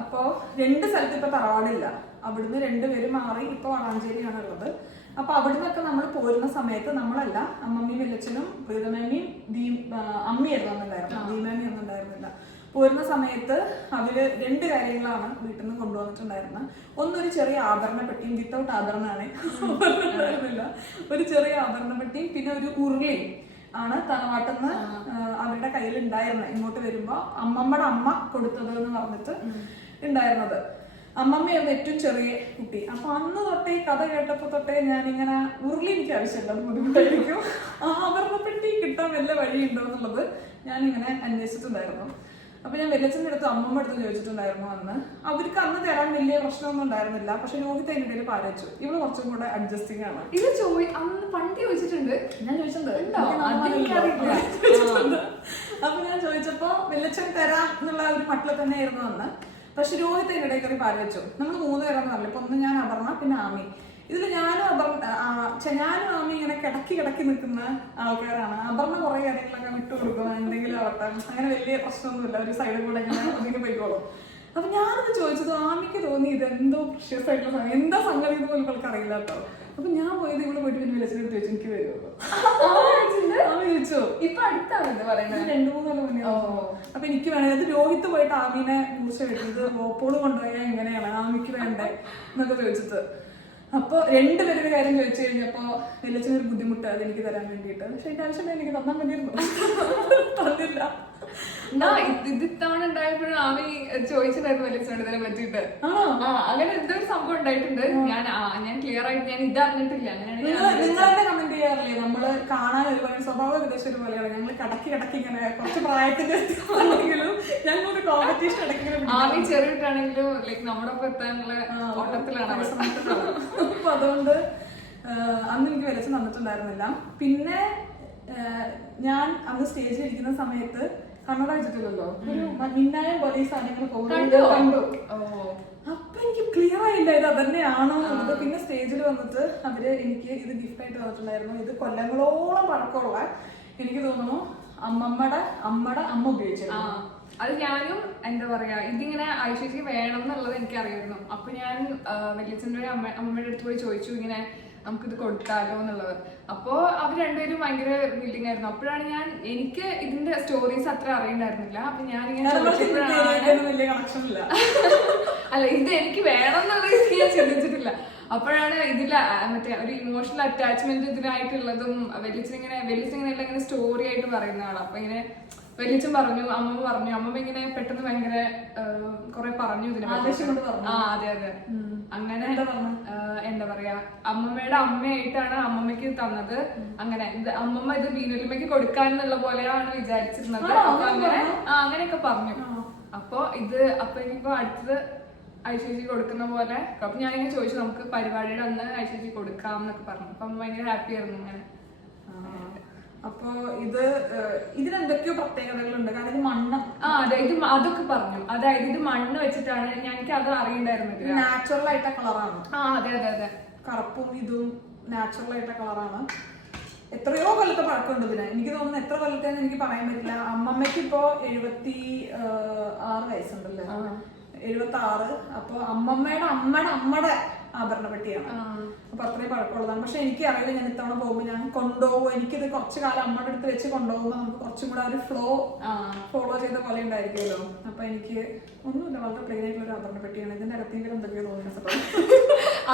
അപ്പൊ 2 സ്ഥലത്ത് ഇപ്പൊ തറവാടില്ല. അവിടുന്ന് 2 പേര് മാറി ഇപ്പൊ വളാഞ്ചേരിയാണ് ഉള്ളത്. അപ്പൊ അവിടുന്നൊക്കെ നമ്മൾ പോരുന്ന സമയത്ത് നമ്മളല്ല, അമ്മമ്മയും വെല്ലച്ചനും പ്രീതമേമിയും അമ്മയായിരുന്നു അന്നുണ്ടായിരുന്നു, ദീമേമി ഒന്നും ഉണ്ടായിരുന്നില്ല. പോരുന്ന സമയത്ത് അവര് 2 കാര്യങ്ങളാണ് വീട്ടിൽ നിന്ന് കൊണ്ടുവന്നിട്ടുണ്ടായിരുന്നത്. ഒന്നൊരു ചെറിയ ആഭരണപ്പെട്ടിയും, വിത്തൗട്ട് ആഭരണമാണ്, ഉണ്ടായിരുന്നില്ല, ഒരു ചെറിയ ആഭരണപ്പെട്ടിയും പിന്നെ ഒരു ഉരുളിയും ആണ് തറവാട്ടിൽ നിന്ന് അവരുടെ കയ്യിൽ ഉണ്ടായിരുന്നത്. ഇങ്ങോട്ട് വരുമ്പോ അമ്മമ്മയുടെ അമ്മ കൊടുത്തത് എന്ന് പറഞ്ഞിട്ട് ഉണ്ടായിരുന്നത്. അമ്മമ്മയായിരുന്നു ഏറ്റവും ചെറിയ കുട്ടി. അപ്പൊ അന്ന് തൊട്ടേ കഥ കേട്ടപ്പോ തൊട്ടേ ഞാനിങ്ങനെ ഉരുളി എനിക്ക് ആവശ്യമില്ല, അത് ബുദ്ധിമുട്ടായിരിക്കും, ആഭരണപ്പെട്ടി കിട്ടാൻ വല്ല വഴിയുണ്ടോ എന്നുള്ളത് ഞാനിങ്ങനെ അന്വേഷിച്ചിട്ടുണ്ടായിരുന്നു. അപ്പൊ ഞാൻ വെല്ലച്ചന്റെ അടുത്ത് അമ്മമ്മ അടുത്ത് ചോദിച്ചിട്ടുണ്ടായിരുന്നു അന്ന്. അവർക്ക് അന്ന് തരാൻ വലിയ പ്രശ്നമൊന്നും ഉണ്ടായിരുന്നില്ല. പക്ഷെ രോഹിത് അതിന്റെ ഇടയിൽ പാലിച്ചു. ഇവള് കുറച്ചും കൂടെ അഡ്ജസ്റ്റിംഗ് ആണ്. ഇത് അന്ന് പണ്ട് ചോദിച്ചിട്ടുണ്ട്, ഞാൻ ചോദിച്ചിട്ടുണ്ട്. അപ്പൊ ഞാൻ ചോദിച്ചപ്പോ വെല്ലച്ചൻ തരാം എന്നുള്ള ഒരു മട്ടിൽ തന്നെയായിരുന്നു അന്ന്. പക്ഷെ രോഹിത് അതിന്റെ ഇടയിൽ കയറി പാലിച്ചു. നമ്മൾ 3 പേരാന്ന് പറഞ്ഞില്ല. ഇപ്പൊ ഒന്ന് ഞാൻ അപർണ, പിന്നെ ആമി. ഇതിൽ ഞാനും ആമി ഇങ്ങനെ കിടക്കി നിൽക്കുന്ന ആൾക്കാരാണ്. അപർണ കുറെ കാര്യങ്ങളൊക്കെ വിട്ടുകൊടുക്കും, എന്തെങ്കിലും ആവട്ടെ, അങ്ങനെ വലിയ പ്രശ്നമൊന്നുമില്ല, ഒരു സൈഡിൽ കൂടെ ഇങ്ങനെ ഒതുങ്ങി പോയിക്കോളും. അപ്പൊ ഞാനത് ചോദിച്ചത് ആമിക്ക് തോന്നി ഇതെന്തോ പ്രഷ്യസ് ആയിട്ടുള്ള സമയം, എന്താ സംഗതി എന്ന് പോലും അവൾക്ക് അറിയില്ല കേട്ടോ. അപ്പൊ ഞാൻ പോയത് ഇവിടെ പോയിട്ട് പിന്നെ വിളിച്ചിട്ട് ചോദിച്ചു എനിക്ക് വരുമോ ചോദിച്ചു. ഇപ്പൊ അടുത്താണ് പറയുന്നത്, 2-3 കൊല്ലം മുന്നേ. അപ്പൊ എനിക്ക് വേണേ അത് രോഹിത് പോയിട്ട് ആമീനെ കുറിച്ച് വെച്ചത് ഓപ്പോള് കൊണ്ടുപോയാൽ എങ്ങനെയാണ് ആമിക്ക് വേണ്ടേ എന്നൊക്കെ ചോദിച്ചിട്ട്. അപ്പൊ 2 പേരുടെ കാര്യം ചോദിച്ചു കഴിഞ്ഞപ്പോ വെല്ലച്ചനൊരു ബുദ്ധിമുട്ട് അതെനിക്ക് തരാൻ വേണ്ടിയിട്ട്. പക്ഷെ അതിന്റെ ആവശ്യം എനിക്ക് തന്നാൻ വേണ്ടിയിരുന്നു, തന്നില്ല. ഇത് ഇത്തവണ ഉണ്ടായപ്പോഴും ആമി ചോദിച്ചിട്ടുണ്ടായിരുന്നു വെല്ലച്ചനോട് ഇതിനെ പറ്റിയിട്ട്. അങ്ങനെ എന്തൊരു സംഭവം ഉണ്ടായിട്ടുണ്ട്. ഞാൻ ക്ലിയർ ആയിട്ട് ഞാൻ ഇത് അറിഞ്ഞിട്ടില്ല. നിങ്ങളെന്നെ കമന്റ് ചെയ്യാറില്ലേ, നമ്മള് കാണാൻ ഒരുപാട് സ്വഭാവ വിദേശം ഒരുപോലെയാണ്. ഞങ്ങൾ കടക്കി ഇങ്ങനെ കുറച്ച് പ്രായത്തിന്റെ ആണെങ്കിലും ഞങ്ങളൊരു കോമ്പറ്റീഷൻ ഇടയ്ക്ക് ആമി ചെറിയിട്ടാണെങ്കിലും ലൈക്ക് നമ്മുടെ ഒപ്പം എത്താനുള്ള ഓട്ടത്തിലാണ്. അപ്പൊ അതുകൊണ്ട് അന്ന് എനിക്ക് വെല്ലച്ചൻ തന്നിട്ടുണ്ടായിരുന്നില്ല. പിന്നെ ഞാൻ അന്ന് സ്റ്റേജിൽ ഇരിക്കുന്ന സമയത്ത് കണ്ണട വെച്ചിട്ടില്ലല്ലോ, ഒരു മിന്നായം പോലെ സാധനങ്ങൾ കണ്ടു. അപ്പൊ എനിക്ക് ക്ലിയർ ആയില്ല ഇത് അതന്നെയാണോ എന്നത്. പിന്നെ സ്റ്റേജിൽ വന്നിട്ട് അവര് എനിക്ക് ഇത് ഗിഫ്റ്റ് ആയിട്ട് തന്നിട്ടുണ്ടായിരുന്നു. ഇത് കൊല്ലങ്ങളോളം പഴക്കമുള്ള, എനിക്ക് തോന്നുന്നു അമ്മമ്മയുടെ അമ്മ ഉപയോഗിച്ചിരുന്നു. അത് ഞാനും എന്താ പറയാ, ഇതിങ്ങനെ ഐശ്വര്യക്ക് വേണം എന്നുള്ളത് എനിക്കറിയായിരുന്നു. അപ്പൊ ഞാൻ വെല്ലച്ചന്റെ അമ്മമ്മയുടെ അടുത്ത് പോയി ചോദിച്ചു, ഇങ്ങനെ നമുക്കിത് കൊടുക്കാലോ എന്നുള്ളത്. അപ്പോ അവർ രണ്ടുപേരും ഭയങ്കര വില്ലിങ് ആയിരുന്നു. അപ്പോഴാണ് എനിക്ക് ഇതിന്റെ സ്റ്റോറീസ് അത്ര അറിയണ്ടായിരുന്നില്ല. അപ്പൊ ഞാനിങ്ങനെ അല്ല ഇത് എനിക്ക് വേണം എന്നുള്ള ഞാൻ ചിന്തിച്ചിട്ടില്ല. അപ്പോഴാണ് ഇതിൽ മറ്റേ ഒരു ഇമോഷണൽ അറ്റാച്ച്മെന്റ് ഇതിനായിട്ടുള്ളതും വെല്ലിച്ചിങ്ങനെ എല്ലാം ഇങ്ങനെ സ്റ്റോറി ആയിട്ട് പറയുന്ന ആളാണ്. അപ്പൊ ഇങ്ങനെ വെല്ലിച്ചൻ പറഞ്ഞു, അമ്മമ്മ ഇങ്ങനെ പെട്ടെന്ന് ഭയങ്കര കൊറേ പറഞ്ഞു ഇതിനെ. ആ അതെ അതെ. അങ്ങനെ എന്താ പറയാ, അമ്മമ്മയുടെ അമ്മയായിട്ടാണ് അമ്മമ്മക്ക് തന്നത്. അങ്ങനെ അമ്മമ്മ ഇത് ബീനുലിമയ്ക്ക് കൊടുക്കാന്നുള്ള പോലെയാണ് വിചാരിച്ചിരുന്നത്. അപ്പൊ അങ്ങനെയൊക്കെ പറഞ്ഞു. അപ്പൊ ഇനിയിപ്പോ അടുത്തത് ഐശ്വര്യ കൊടുക്കുന്ന പോലെ. അപ്പൊ ഞാനിങ്ങനെ ചോദിച്ചു നമുക്ക് പരിപാടിയുടെ അന്ന് ഐശ്വര്യ കൊടുക്കാം എന്നൊക്കെ പറഞ്ഞു. അപ്പൊ അമ്മ ഭയങ്കര ഹാപ്പി ആയിരുന്നു. ഇങ്ങനെ അപ്പൊ ഇതിനെന്തൊക്കെയോ പ്രത്യേകതകളുണ്ട്. കാരണം ഇത് മണ്ണ് അതെ അതൊക്കെ പറഞ്ഞു. അതായത് ഇത് മണ്ണ് വെച്ചിട്ടാണ്. എനിക്ക് അത് അറിയണ്ടായിരുന്നില്ല. നാച്ചുറൽ ആയിട്ട കളറാണ്. അതെ അതെ അതെ. കറുപ്പും ഇതും നാച്ചുറൽ ആയിട്ട കളറാണ്. എത്രയോ കൊല്ലത്തെ പഴക്കമുണ്ട് ഇതിന്. എനിക്ക് തോന്നുന്നു എത്ര കൊല്ലത്തേന്ന് എനിക്ക് പറയാൻ പറ്റില്ല. അമ്മമ്മയ്ക്ക് ഇപ്പോ 76 വയസ്സുണ്ടല്ലേ, 76. അപ്പൊ അമ്മമ്മയുടെ ആഭരണ പെട്ടിയാണ്. അപ്പൊ അത്രയും പഴക്കമുള്ളതാണ്. പക്ഷെ എനിക്ക് അറിയില്ല, ഞാൻ ഇത്തവണ പോകുമ്പോൾ ഞാൻ കൊണ്ടുപോകും. എനിക്കിത് കുറച്ചു കാലം അമ്മയുടെ അടുത്ത് വെച്ച് കൊണ്ടുപോകുമ്പോൾ നമുക്ക് കുറച്ചും കൂടെ ഒരു ഫോളോ ചെയ്ത പോലെ ഉണ്ടായിരിക്കുമല്ലോ. അപ്പൊ എനിക്ക് ഒന്നുമില്ല, വളരെ പ്ലെയിൻ ആയിട്ടുള്ള ഒരു ആഭരണ പെട്ടിയാണ്. ഇതിന്റെ അകത്തേക്ക് എന്തൊക്കെയോ തോന്നുന്നത്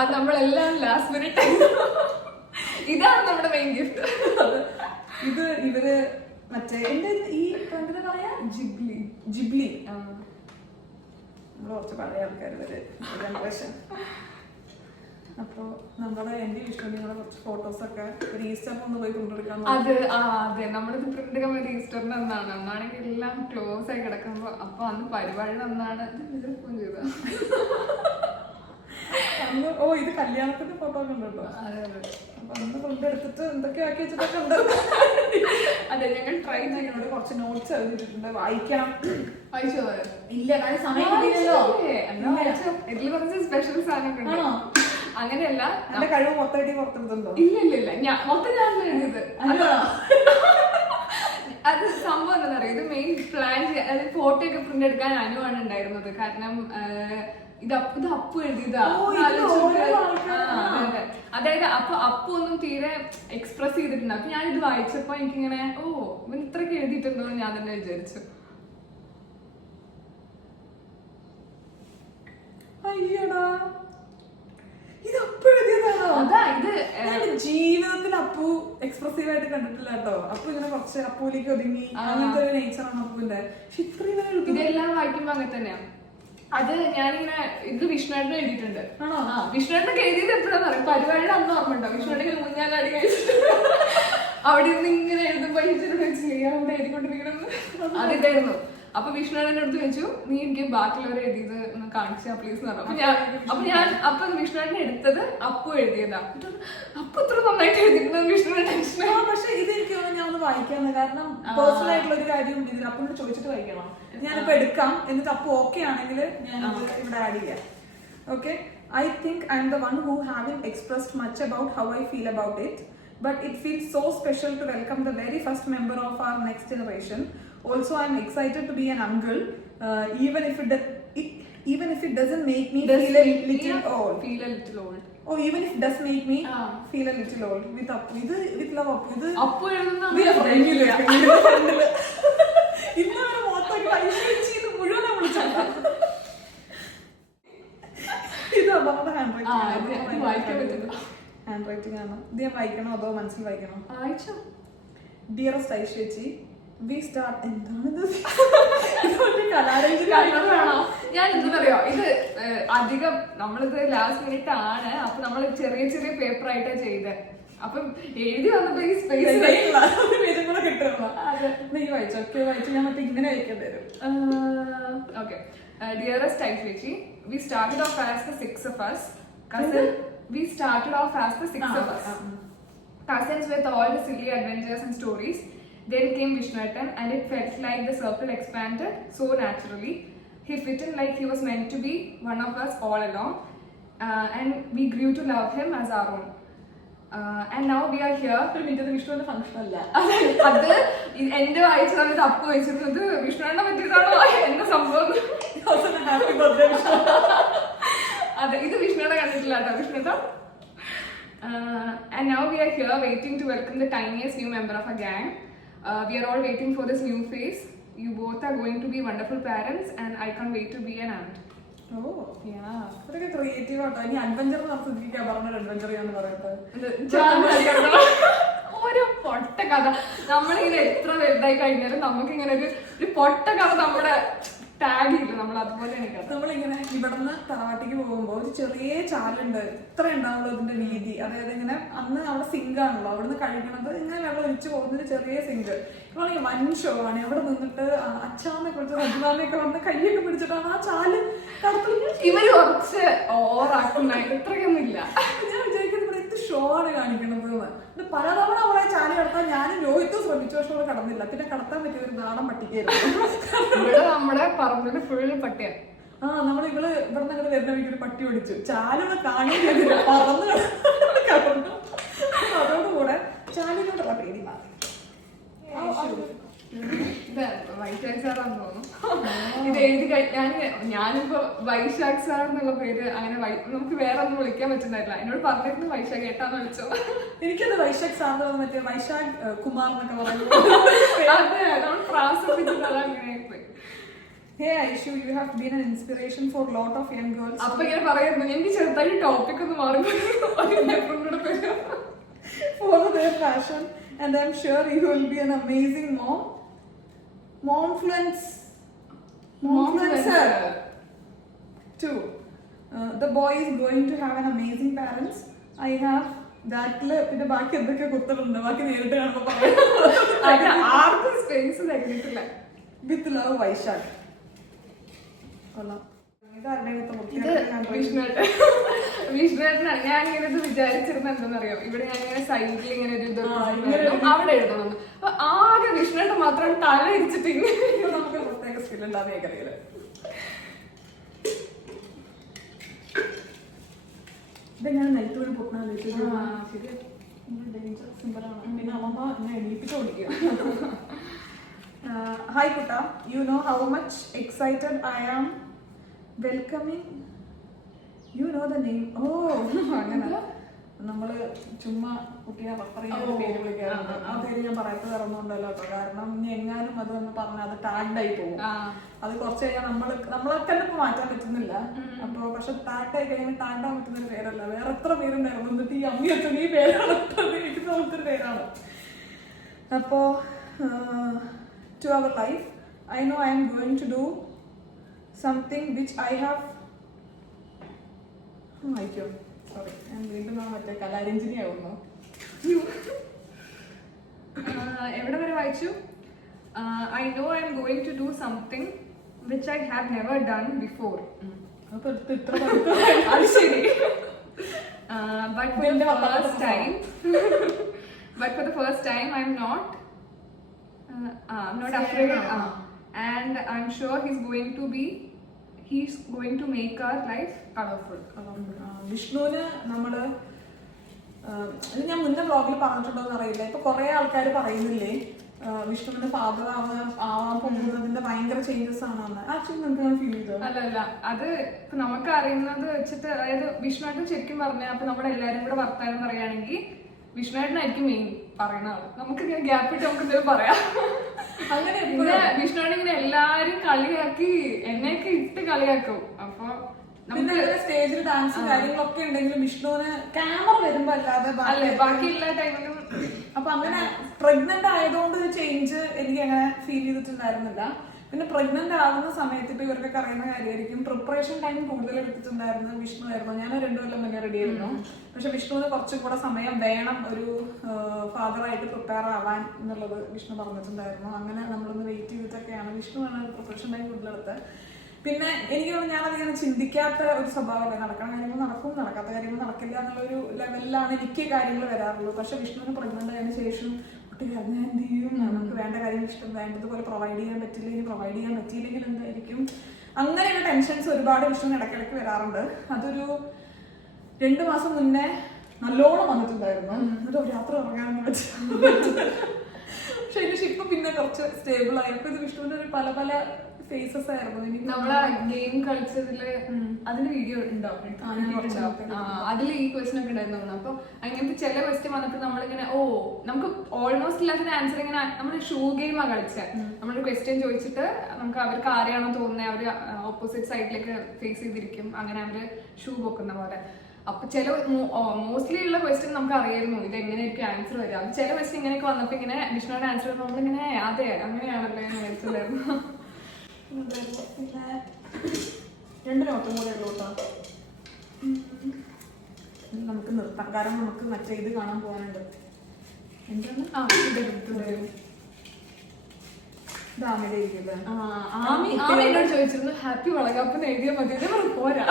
അത് നമ്മളെല്ലാം ലാസ്റ്റ് മിനിറ്റ്. ഇതാണ് നമ്മുടെ മെയിൻ ഗിഫ്റ്റ്. ഇത് ഇവര് മറ്റേ എന്റെ ഈ എന്താ പറയാ, ജിബ്ലി. നമ്മള് കുറച്ച് പഴയ ആൾക്കാർ വരെ ജനറേഷൻ. അപ്പൊ എന്റെ വിഷ്ണുവിന്റെ കുറച്ച് ഫോട്ടോസൊക്കെ ഒരു ഈസ്റ്ററിന് ഒന്ന് പോയി കൊണ്ടെടുക്കാൻ. അതെ നമ്മളിത് പ്രിന്റ് എടുക്കാൻ വേണ്ടി ഈസ്റ്ററിന് അന്നാണെങ്കിൽ എല്ലാം ക്ലോസ് ആയി കിടക്കുമ്പോ. അപ്പൊ അന്ന് പരിപാടിയുടെ അന്നാണ് ഫോൺ ചെയ്തത്. അന്ന് ഇത് കല്യാണത്തിന്റെ ഫോട്ടോ ഒക്കെ ഉണ്ടല്ലോ. അപ്പൊ അന്ന് കൊണ്ടെടുത്തിട്ട് എന്തൊക്കെ ആക്കി വെച്ചിട്ടൊക്കെ ഉണ്ട്. അതെ ഞങ്ങൾ ട്രൈ ചെയ്യുന്നുണ്ട്. കുറച്ച് നോട്ട്സ് എഴുതിയിട്ടുണ്ട്, വായിക്കണം. വായിച്ചോ? ഇല്ല, കാരണം സമയം കിട്ടിയില്ലല്ലോ. ഇതിൽ കുറച്ച് സ്പെഷ്യൽ സാധനമൊക്കെ ഉണ്ടോ? അങ്ങനെയല്ല, എന്റെ കഴിവ് മൊത്തമായിട്ട് പുറത്തെടുത്തുണ്ടോ? ഇല്ല മൊത്തം ഞാൻ എഴുതിയത്. അത് സംഭവം എന്താ പറയാ, ഇത് മെയിൻ പ്ലാൻ ചെയ്യാൻ ഫോട്ടോ ഒക്കെ പ്രിന്റ് എടുക്കാൻ അനുവാണ് ഉണ്ടായിരുന്നത്. കാരണം ഇത് അപ്പു എഴുതിയതാ. അതായത് അപ്പു ഒന്നും തീരെ എക്സ്പ്രസ് ചെയ്തിട്ടുണ്ട്. അപ്പൊ ഞാനിത് വായിച്ചപ്പോ എനിക്കിങ്ങനെ ഇവൻ ഇത്രയൊക്കെ എഴുതിയിട്ടുണ്ടോ എന്ന് ഞാൻ തന്നെ വിചാരിച്ചു. ജീവിതത്തിൽ അപ്പു എക്സ്പ്രസീവ് ആയിട്ട് കണ്ടിട്ടില്ല കേട്ടോ. അപ്പു ഇങ്ങനെ കുറച്ച് അപ്പുവിലേക്ക് ഒതുങ്ങി അങ്ങനത്തെ ഒരു നേച്ചറാണ് അപ്പുവിന്റെ. ഇതെല്ലാം വായിക്കുമ്പോ അങ്ങനെ തന്നെയാ. അത് ഞാനിങ്ങനെ ഇത് വിഷ്ണുവേട്ടൻ എഴുതിയിട്ടുണ്ട്. വിഷ്ണുവേട്ടനൊക്കെ എഴുതിയത് എപ്പോഴാന്ന് പറയും, പരിപാടിയുടെ അന്ന് ഓർമ്മ ഉണ്ടോ? വിഷ്ണുവേട്ടൻ മുഞ്ഞാലാടി കഴിച്ചിട്ട് അവിടെ നിന്ന് ഇങ്ങനെ എഴുതുമ്പോ എഴുതിക്കൊണ്ടിരിക്കണം. അതിതായിരുന്നു. അപ്പൊ വിഷ്ണുവേട്ടൻ്റെ അടുത്ത് വെച്ചു, നീ എനിക്ക് ബാക്കിയുള്ളവരെ എഴുതിയത് ഒന്ന് കാണിച്ചാ പ്ലീസ് എന്ന് പറഞ്ഞു. അപ്പൊ വിഷ്ണുവേട്ടൻ എടുത്തത് അപ്പു എഴുതിയതാ. അപ്പൊ ഇത്ര നന്നായിട്ട് എഴുതിക്കുന്നത് വിഷ്ണുവേട്ടൻ. പക്ഷെ ഇതെനിക്ക് ഞാൻ ഒന്ന് വായിക്കാന്ന്, കാരണം പേഴ്സണൽ ആയിട്ടുള്ള ഒരു കാര്യം ഇതിൽ അപ്പനോട് ചോദിച്ചിട്ട് വായിക്കണം. ഞാനിപ്പോ എടുക്കാം, എന്നിട്ട് അപ്പൊ ഓക്കെ ആണെങ്കിൽ ഞാൻ ഇവിടെ ആഡ് ചെയ്യാം. Okay. I think I'm the one who haven't expressed much about how I feel about it, but it feels so special to welcome the very first member of our next generation. Also, I'm excited to be an uncle, even if it doesn't make me feel a little old. Oh, even if it does make me feel a little old. With Appu, with love Appu. Appu എഴുതുന്ന ഇന്നവരെ മൊത്തം ഐശ്വര്യ മുഴുവനെ വിളിച്ചല്ല. ഇത് അമ്മയുടെ hand writing ആണ്. ഇത് ഞാൻ വായിക്കണോ അതോ മനസ്സിൽ വായിക്കണോ? Dearest Aishwarya, we start. എന്താണിത്? ഞാൻ എന്താ പറയാ, ഇത് അധികം നമ്മളിത് ലാസ്റ്റ് മിനിറ്റ് ആണ്. അപ്പൊ നമ്മൾ ചെറിയ ചെറിയ പേപ്പർ ആയിട്ടാ ചെയ്തത്. അപ്പം എഴുതി വന്നപ്പോ ഈ സ്പേസ് കൂടെ കിട്ടുള്ളൂ. നീ വായിച്ചു ഞാൻ മറ്റേ ഇങ്ങനെ വായിക്കേണ്ടി വരും. Okay. Dearest Aishwarya, we started off as the six of us. Cousins with all the silly adventures and stories. Then came Vishnuyathan and it felt like the circle expanded so naturally. He fit in like he was meant to be one of us all along. And we grew to love him as our own. And now we are here. വിഷ്ണുവിന്റെ function അല്ല അത്. എന്റെ വായിച്ച സമയത്ത് അപ്പു വായിച്ചിരുന്നത് വിഷ്ണുവിനെ പറ്റിയതാണോ എന്ന സംഭവം. അതെ, ഇത് വിഷ്ണുവിനെ കണ്ടിട്ടില്ല കേട്ടോ. വിഷ്ണുത And now we are here waiting to welcome the tiniest new member of our gang. We are all waiting for this new phase. You both are going to be wonderful parents, and I can't wait to be an aunt. ഓ അതൊക്കെ creative ആട്ടോ. ഇനി adventure നടത്തിയിരിക്കാൻ പറഞ്ഞൊരു adventure ചെയ്യാന്ന് പറയുന്നത് ഓരോ പൊട്ട കഥ. നമ്മളിങ്ങനെ എത്ര വലുതായി കഴിഞ്ഞാലും നമുക്കിങ്ങനെ ഒരു പൊട്ട കഥ നമ്മുടെ ടാഗ് ഇല്ല. നമ്മൾ അതുപോലെയാണ് കഥ. നമ്മളിങ്ങനെ ഇവിടുന്ന് തറവാട്ടിക്ക് പോകുമ്പോ ഒരു ചെറിയ ചാലുണ്ട്, ഇത്ര ഉണ്ടാവുള്ളൂ ഇതിന്റെ വീതി. അതായത് ഇങ്ങനെ അന്ന് അവിടെ സിങ്ക് ആണല്ലോ, അവിടുന്ന് കഴിക്കണത് ഇങ്ങനെ വെള്ളം ഒഴിച്ചു പോകുന്നൊരു ചെറിയ സിങ്ക്. ഇവളെ വൻ ഷോ ആണ്. അവിടെ നിന്നിട്ട് അച്ഛാമ്മയെ കുറിച്ച് അജ്മാമയൊക്കെ വന്ന് കയ്യൊക്കെ പിടിച്ചിട്ടാണ് ആ ചാല് കടത്തില്. ഇവര് കുറച്ച് ഓവറാക്കുന്ന ഇത്രയൊന്നും ഇല്ല. ഞാൻ വിചാരിക്കുന്നത് ഇവിടെ എന്ത് ഷോ ആണ് കാണിക്കണത് എന്ന്. പലതവണ അവളെ ചാല് കടത്താൻ ഞാനും രോഹിത്തും ശ്രമിച്ചു, പക്ഷെ അവളെ കടന്നില്ല. പിന്നെ കടത്താൻ പറ്റിയ ഒരു നാടൻ പട്ടിക്കായിരുന്നു. ഇവിടെ നമ്മുടെ പറമ്പില് ഫുള്ള് പട്ടിയാണ്. നമ്മൾ ഇവള് ഇവിടെ നിന്ന് വരുന്ന വീട്ടിൽ ഒരു പട്ടി ഓടിച്ചു, ചാലൊന്ന് കാണുകയില്ല, പറന്ന് കടന്നു. അതോടുകൂടെ ചാലിനോടുള്ള പേടി മാറി. വൈശാഖ് സാറാന്ന് തോന്നുന്നു ഇത് എഴുതി. ഞാനിപ്പോ വൈശാഖ് സാർ എന്നുള്ള പേര് അങ്ങനെ നമുക്ക് വേറെ ഒന്നും വിളിക്കാൻ പറ്റുന്നില്ല. എന്നോട് പറഞ്ഞിരുന്നു വൈശാഖ് ഏട്ടാന്ന് വിളിച്ചോ. എനിക്കത് വൈശാഖ് സാർ മറ്റേ വൈശാഖ് കുമാർ എന്നൊക്കെ പറയുന്നത്. അതെ, നമ്മൾ പ്രാസംഗിച്ചത് അങ്ങനെയായി. Hey Aishu, you have been an inspiration for a lot of young girls. അപ്പൊ ഇങ്ങനെ പറയുന്നു, എനിക്ക് ചെറുതായിട്ട് ടോപ്പിക് ഒന്ന് മാറി follow their passion and I'm sure you will be an amazing momfluencer too. The boy is going to have an amazing parents. I have that പിന്നെ ബാക്കി എന്തൊക്കെ കുത്തലുണ്ട്, ബാക്കി നേരിട്ട് കാണുമ്പോ പറയാം. ആർക്കും സ്പേസ് തരുന്നിട്ടില്ല. With love Vaishakh. വിഷ്ണുവേട്ടനാണ്. ഞാനിങ്ങനെ ഇത് വിചാരിച്ചിരുന്ന എന്താണെന്നറിയാം, ഇവിടെ ഞാനിങ്ങനെ സൈഡിൽ ഇങ്ങനെ ഒരു ഇത് അവിടെ എഴുതണം. അപ്പൊ ആകെ വിഷ്ണുവേട്ടൻ മാത്രം തല ഇരിച്ചിട്ട് നമുക്ക് പ്രത്യേക സ്കില്ലുണ്ട് ആ മേഖലയില്. ഇതെങ്ങനെ നെൽത്തോട് പൊട്ടണ സിമ്പിളാണ്. പിന്നെ അമ്മ എന്നെ എണീപ്പിച്ചോണ്ടിരിക്കുക. Hi Kuta, you know how much excited I am welcoming. You know the name. Oh, അങ്ങനെ നമ്മള് ചുമ്മാ കുട്ടിയെ റെഫർ ചെയ്യുന്ന പേര് വിളിക്കാറുണ്ട്. ആ പേര് ഞാൻ പറയാത്ത തരുന്നുണ്ടല്ലോ കേട്ടോ. കാരണം ഇനി എങ്ങാനും അത് എന്ന് പറഞ്ഞാൽ അത് ടാഗ്ഡ് ആയി പോകും. അത് കുറച്ച് കഴിഞ്ഞാൽ നമ്മളെ തന്നെ ഇപ്പൊ മാറ്റാൻ പറ്റുന്നില്ല. അപ്പൊ പക്ഷെ ടാഗ് ആയി കഴിയുമ്പോൾ ടാഗ് ആവാൻ പറ്റുന്ന ഒരു പേരല്ല. വേറെ എത്ര പേരുണ്ടായിരുന്നു, എന്നിട്ട് ഈ അമ്മയൊക്കെ ഈ പേരാണ് എനിക്ക് തോന്നുന്നൊരു പേരാണ്. അപ്പോ to our life, I know I am going to do something which I have sorry, ഞാൻ വീണ്ടും മറ്റേ കലാരഞ്ജിനി ആവുന്നു. എവിടെ വരെ വായിച്ചു? I know I am going to do something which I have never done before. അത് ശരി. But for the first time I am not afraid, and I'm sure he's going to make our life colorful. വിഷ്ണുവിന് നമ്മള് ഞാൻ മുന്നേ വ്ളോഗിൽ പറഞ്ഞിട്ടുണ്ടോ എന്ന് അറിയില്ല. ഇപ്പൊ കുറെ ആൾക്കാർ പറയുന്നില്ലേ വിഷ്ണുവിന്റെ ഫാദർ ആവാൻ പോകുന്നതിന്റെ ഭയങ്കര ചേഞ്ചസ് ആണെന്ന്. ആക്ച്വലി നമുക്ക് ഫീൽ ചെയ്തോ? അല്ല, അത് ഇപ്പൊ നമുക്ക് അറിയുന്നത് വെച്ചിട്ട്, അതായത് വിഷ്ണുവായിട്ടും ശരിക്കും പറഞ്ഞാൽ അപ്പൊ നമ്മളെല്ലാരും കൂടെ വർത്താനം പറയുകയാണെങ്കിൽ വിഷ്ണുവായിട്ടായിരിക്കും മെയിൻ പറയുന്ന ആള്. നമുക്ക് ഇങ്ങനെ ഗ്യാപ്പ് ഇട്ട് നമുക്ക് എന്തെങ്കിലും പറയാം. അങ്ങനെ വിഷ്ണുവാണിങ്ങനെ എല്ലാരും കളിയാക്കി എന്നെയൊക്കെ ഇട്ട് കളിയാക്കും. അപ്പൊ നമുക്ക് സ്റ്റേജിൽ ഡാൻസും കാര്യങ്ങളൊക്കെ ഉണ്ടെങ്കിലും വിഷ്ണുവിന് ക്യാമറ വരുമ്പോ അല്ലാതെ ബാക്കി എല്ലാ ടൈമിലും. അപ്പൊ അങ്ങനെ പ്രഗ്നന്റ് ആയതുകൊണ്ട് ഒരു ചേഞ്ച് എനിക്ക് അങ്ങനെ ഫീൽ ചെയ്തിട്ടുണ്ടായിരുന്നില്ല. പിന്നെ പ്രഗ്നന്റ് ആവുന്ന സമയത്ത് ഇപ്പൊ ഇവർക്കൊക്കെ അറിയുന്ന കാര്യമായിരിക്കും, പ്രിപ്പറേഷൻ ടൈം കൂടുതൽ എടുത്തിട്ടുണ്ടായിരുന്നത് വിഷ്ണു ആയിരുന്നു. ഞാൻ 2 കൊല്ലം മുന്നേ റെഡി ആയിരുന്നു. പക്ഷെ വിഷ്ണുവിന് കുറച്ചും കൂടെ സമയം വേണം ഒരു ഫാദറായിട്ട് പ്രിപ്പയർ ആവാൻ എന്നുള്ളത് വിഷ്ണു പറഞ്ഞിട്ടുണ്ടായിരുന്നു. അങ്ങനെ നമ്മളൊന്ന് വെയിറ്റ് ചെയ്തിട്ടൊക്കെയാണ് വിഷ്ണുവാണ് പ്രിപ്പറേഷൻ ടൈം കൂടുതലെടുത്ത്. പിന്നെ എനിക്ക് ഞാനതിങ്ങനെ ചിന്തിക്കാത്ത ഒരു സ്വഭാവമല്ല. നടക്കുന്ന കാര്യങ്ങൾ നടക്കും, നടക്കാത്ത കാര്യങ്ങൾ നടക്കില്ല എന്നുള്ളൊരു ലെവലിലാണ് എനിക്ക് കാര്യങ്ങൾ വരാറുള്ളൂ. പക്ഷെ വിഷ്ണുവിന് പ്രഗ്നന്റ് ആയതിനു ശേഷം കുട്ടി ഞാൻ എന്ത് ചെയ്യും, നമുക്ക് വേണ്ട കാര്യങ്ങൾ ഇഷ്ടം വേണ്ടതുപോലെ പ്രൊവൈഡ് ചെയ്യാൻ പറ്റില്ല, ഇനി പ്രൊവൈഡ് ചെയ്യാൻ പറ്റിയില്ലെങ്കിൽ എന്തായിരിക്കും, അങ്ങനെയുള്ള ടെൻഷൻസ് ഒരുപാട് വിഷ്ണുവിന് ഇടയ്ക്കിടയ്ക്ക് വരാറുണ്ട്. അതൊരു 2 മാസം മുന്നേ നല്ലോണം വന്നിട്ടുണ്ടായിരുന്നു. എന്നിട്ട് രാത്രി ഉറങ്ങാനൊന്നും പറ്റില്ല. പക്ഷെ ഇപ്പൊ പിന്നെ കുറച്ച് സ്റ്റേബിൾ ആയി. അപ്പൊ ഇത് വിഷ്ണുവിന്റെ ഒരു പല ഫേസസ് ആയിരുന്നു. എനിക്ക് നമ്മളെ ഗെയിം കളിച്ചതില് അതിന്റെ വീഡിയോ ഉണ്ടാവും. അതിൽ ഈ ക്വസ്റ്റ്യൻ ഒക്കെ ഉണ്ടായിരുന്നു. അപ്പൊ അങ്ങനത്തെ ചില ക്വസ്റ്റ്യൻ വന്നപ്പോൾ നമ്മളിങ്ങനെ നമുക്ക് ഓൾമോസ്റ്റ് ഇല്ലാത്ത ആൻസർ ഇങ്ങനെ നമ്മൾ ഷൂ ഗെയിമാണ് കളിച്ചത്. നമ്മളൊരു ക്വസ്റ്റ്യൻ ചോദിച്ചിട്ട് നമുക്ക് അവർക്ക് ആരെയാണോ തോന്നുന്നത് അവര് ഓപ്പോസിറ്റ് സൈഡിലേക്ക് ഫേസ് ചെയ്തിരിക്കും, അങ്ങനെ അവര് ഷൂ പൊക്കുന്ന പോലെ. അപ്പൊ ചില മോസ്റ്റ്ലി ഉള്ള ക്വസ്റ്റ്യൻ നമുക്ക് അറിയായിരുന്നു ഇത് എങ്ങനെയായിരിക്കും ആൻസർ വരിക. അത് ചില ക്വസ്റ്റ്യൻ ഇങ്ങനെയൊക്കെ വന്നപ്പോ ഇങ്ങനെ വിഷ്ണുവിന്റെ ആൻസർ നമ്മളിങ്ങനെ അതെ അങ്ങനെയാണല്ലോ എന്ന് വിചാരിച്ചതായിരുന്നു. പിന്നെ 2 നോട്ടും കൂടെ ഉള്ളൂ കേട്ടോ. നമുക്ക് നിർത്താം, കാരണം നമുക്ക് മറ്റേ ഇത് കാണാൻ പോകാനുണ്ട്. എന്താണ് ഡാമിലെ ഇരിക്കുന്നത്. എന്നോട് ചോദിച്ചിരുന്നു ഹാപ്പി വളകാപ്പെന്ന് എഴുതിയാൽ മതി. പോരാ,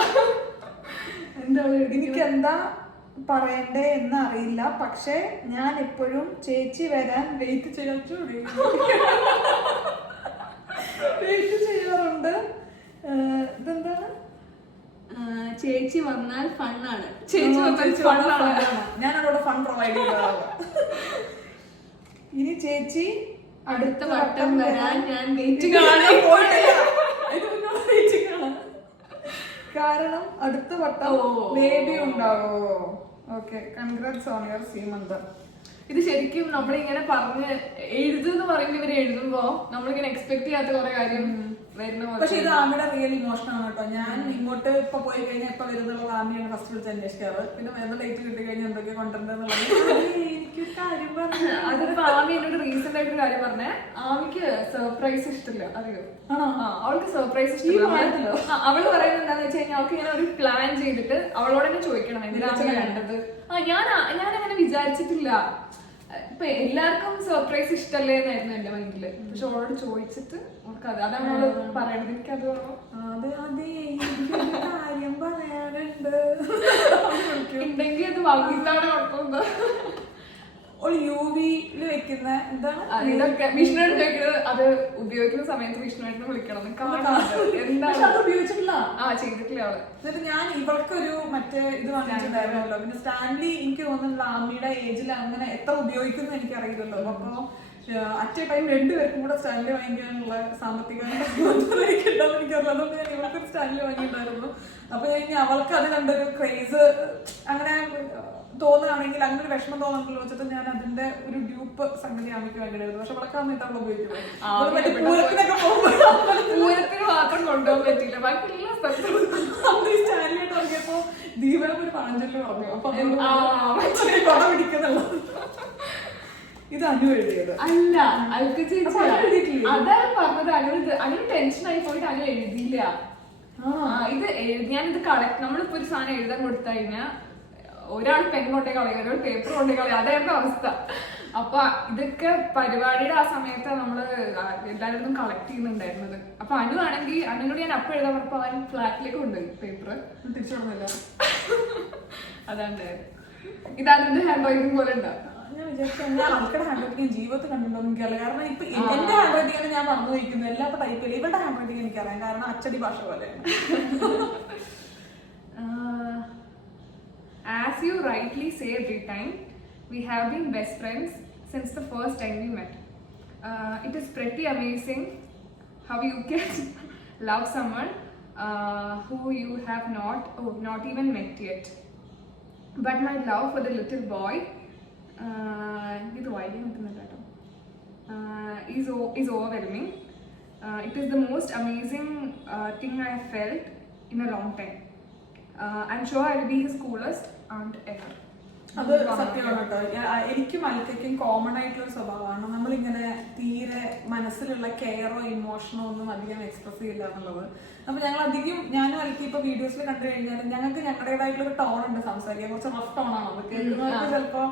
എനിക്ക് എന്താ പറയണ്ടേ എന്ന് അറിയില്ല, പക്ഷെ ഞാൻ എപ്പോഴും ചേച്ചി വരാൻ വെയിറ്റ് ചെയ്യാറുണ്ട്. ഇതെന്താണ്? ചേച്ചി വന്നാൽ ഫണ്ണാണ്. ഞാൻ അവരോട് ഫൺ പ്രൊവൈഡ് ചെയ്തതാണ്. ഇനി ചേച്ചി അടുത്ത വട്ടം വരാൻ ഞാൻ വെയിറ്റിംഗ് ആണ്. കാരണം അടുത്ത വട്ടം ബേബി ഉണ്ടാവോ. Okay, congrats on your Seemant. ഇത് ശരിക്കും നമ്മളിങ്ങനെ പറഞ്ഞ് എഴുതുന്ന് പറയുമ്പോൾ ഇവര് എഴുതുമ്പോ നമ്മളിങ്ങനെ എക്സ്പെക്ട് ചെയ്യാത്ത കുറെ കാര്യം വരുന്ന. പക്ഷെ ഇത് ആമിയുടെ റിയൽ ഇമോഷൻ ആണ് കേട്ടോ. ഞാൻ ഇങ്ങോട്ട് ഇപ്പൊ പോയി കഴിഞ്ഞാൽ ഇപ്പൊ വരുന്നുള്ള ആമിയാണ് ഫസ്റ്റ് വിളിച്ച് അന്വേഷിക്കാറ്. പിന്നെ വരുന്ന ഡേറ്റ് കിട്ടി കഴിഞ്ഞാൽ എന്തൊക്കെ കൊണ്ടുവരുന്നത് എനിക്കൊരു കാര്യം പറഞ്ഞു. അതിപ്പോ ആമി എന്നോട് റീസെന്റ് ആയിട്ടൊരു കാര്യം പറഞ്ഞേ, ആമിക്ക് സർപ്രൈസ് ഇഷ്ടമില്ല, അറിയോ? അവൾക്ക് സർപ്രൈസ് ഇഷ്ടമില്ല. അവള് പറയുന്നത് എന്താന്ന് വെച്ച് കഴിഞ്ഞാൽ അവൾക്ക് ഇങ്ങനെ ഒരു പ്ലാൻ ചെയ്തിട്ട് അവളോട് തന്നെ ചോദിക്കണം എന്തിനാണ് വേണ്ടത്. ഞാനങ്ങനെ വിചാരിച്ചിട്ടില്ല. ഇപ്പൊ എല്ലാവർക്കും സർപ്രൈസ് ഇഷ്ടല്ലേ എന്നായിരുന്നു എന്റെ മൈൻഡില്. പക്ഷെ അവളോട് ചോദിച്ചിട്ട് അതാണ് അവള് പറയണത്. എനിക്കത് കാര്യം പറയാനുണ്ട് ഉണ്ടെങ്കിൽ അത് വാങ്ങിയിട്ടാണ് കുഴപ്പമെന്താ. UV-യിൽ വെക്കുന്ന എന്താണ് ഇതൊക്കെ വിഷ്ണുവായിട്ട് ചോദിക്കുന്നത്. അത് ഉപയോഗിക്കുന്ന സമയത്ത് വിഷ്ണുവായിട്ട് വിളിക്കണം. എന്താണ് ഉപയോഗിച്ചിട്ടില്ല? ചെയ്തിട്ടില്ല അവള്. എന്നിട്ട് ഞാൻ ഇവൾക്കൊരു മറ്റേ ഇത് വാങ്ങിച്ചിട്ടുണ്ടായിരുന്നല്ലോ. പിന്നെ സ്റ്റാൻലി എനിക്ക് തോന്നുന്നില്ല ആമിയുടെ ഏജിൽ അങ്ങനെ എത്ര ഉപയോഗിക്കുന്നു എനിക്കറിയില്ലല്ലോ. അപ്പൊ അറ്റ് എ ടൈം 2 പേർക്കും കൂടെ സ്റ്റാൻലി വാങ്ങിക്കാനുള്ള സാമ്പത്തിക എനിക്കുണ്ടോ എനിക്കറിയില്ല. അതുകൊണ്ട് ഞാൻ ഇവൾക്കൊരു സ്റ്റാൻലി വാങ്ങിയിട്ടുണ്ടായിരുന്നു. അപ്പൊ ഇനി അവൾക്ക് അത് കണ്ടൊരു ക്രേസ് അങ്ങനെ തോന്നുകയാണെങ്കിൽ, അങ്ങനെ ഒരു വിഷമം തോന്നുന്നുണ്ടല്ലോ വെച്ചിട്ട് ഞാൻ അതിന്റെ ഒരു ഡ്യൂപ്പ് സംഗതി ആമിക്ക് വേണ്ടിയായിരുന്നു. പക്ഷെ അവളൊക്കെ വന്നിട്ട് അവൾ ഉപയോഗിക്കുന്നത് പൂരത്തിനൊക്കെ പൂരത്തിന് മാത്രം കൊണ്ടുപോകാൻ പറ്റില്ല, ബാക്കി എല്ലാ സ്ഥലത്തും സ്റ്റാൻലിയായിട്ട് ഇറങ്ങിയപ്പോ ദീപനം ഒരു പാഞ്ചല് പറഞ്ഞു. അപ്പൊ കൊട പിടിക്കുന്നുള്ളത് ഇത് അനു എഴുതിയത് അല്ല, അൽക്ക് ചേച്ചി അതാണ് പറഞ്ഞത്. അങ്ങനെ ടെൻഷൻ ആയി പോയിട്ട് അനു എഴുതിയില്ല. ഇത് ഞാനിത് നമ്മളിപ്പോ ഒരു സാധനം എഴുതാൻ കൊടുത്തു കഴിഞ്ഞാൽ ഒരാൾ പെൻ കൊണ്ടേ കളയും, ഒരാൾ പേപ്പർ കൊണ്ടേ കളയും, അതായിരുന്നു അവസ്ഥ. അപ്പൊ ഇതൊക്കെ പരിപാടിയുടെ ആ സമയത്ത് നമ്മള് എല്ലാവരും കളക്ട് ചെയ്യുന്നുണ്ടായിരുന്നത്. അപ്പൊ അനു ആണെങ്കിൽ അനുനോട് ഞാൻ അപ്പം എഴുതാൻ പറഞ്ഞപ്പോ അവൻ ഫ്ലാറ്റിലേക്ക് കൊണ്ടുപോയി പേപ്പർ. തിരിച്ചു കൊടുന്നില്ല. അതാണ് ഇത് അതിന്റെ ഹാൻഡ് റൈറ്റിംഗ് പോലെ ഉണ്ടാവും. ഞാൻ വിചാരിച്ചു ഞാൻ ആൾക്കാരുടെ ഹാൻഡ് റൈറ്റിംഗ് ജീവിതത്തിൽ കണ്ടിട്ടുണ്ടോ എനിക്കറിയാം. കാരണം ഇപ്പൊ എന്റെ ഹാൻഡ് റൈറ്റിംഗ് ഞാൻ പറഞ്ഞു വയ്ക്കുന്നത് എല്ലാ ടൈപ്പ് ചെയ്യില്ല. ഇവരുടെ ഹാൻഡ് റൈറ്റിംഗ് എനിക്കറിയാം, കാരണം അച്ചടി ഭാഷ പോലെയാണ്. As you rightly say every time, we have been best friends since the first time we met. It is pretty amazing how you can love someone who you have not even met yet. But my love for the little boy is overwhelming. It is the most amazing thing I have felt in a long time. I'm sure I will be his coolest aunt ever. അത് സത്യമാണ് കേട്ടോ. എനിക്കും അൽക്കും common ആയിട്ടുള്ള സ്വഭാവമാണ്. നമ്മളിങ്ങനെ തീരെ മനസ്സിലുള്ള കെയറോ ഇമോഷനോ ഒന്നും അധികം എക്സ്പ്രസ് ചെയ്യില്ല എന്നുള്ളത്. അപ്പൊ ഞങ്ങൾ അധികം ഞാനും അൽക്കി ഇപ്പൊ വീഡിയോസിൽ കണ്ടു കഴിഞ്ഞാൽ ഞങ്ങൾക്ക് ഞങ്ങളുടേതായിട്ടുള്ള ഒരു ടോൺ ഉണ്ട് സംസാരിക്കാൻ. കുറച്ച് റഫ് ടോൺ ആണ്. അത് കേൾക്കുന്നവർക്ക് ചിലപ്പോ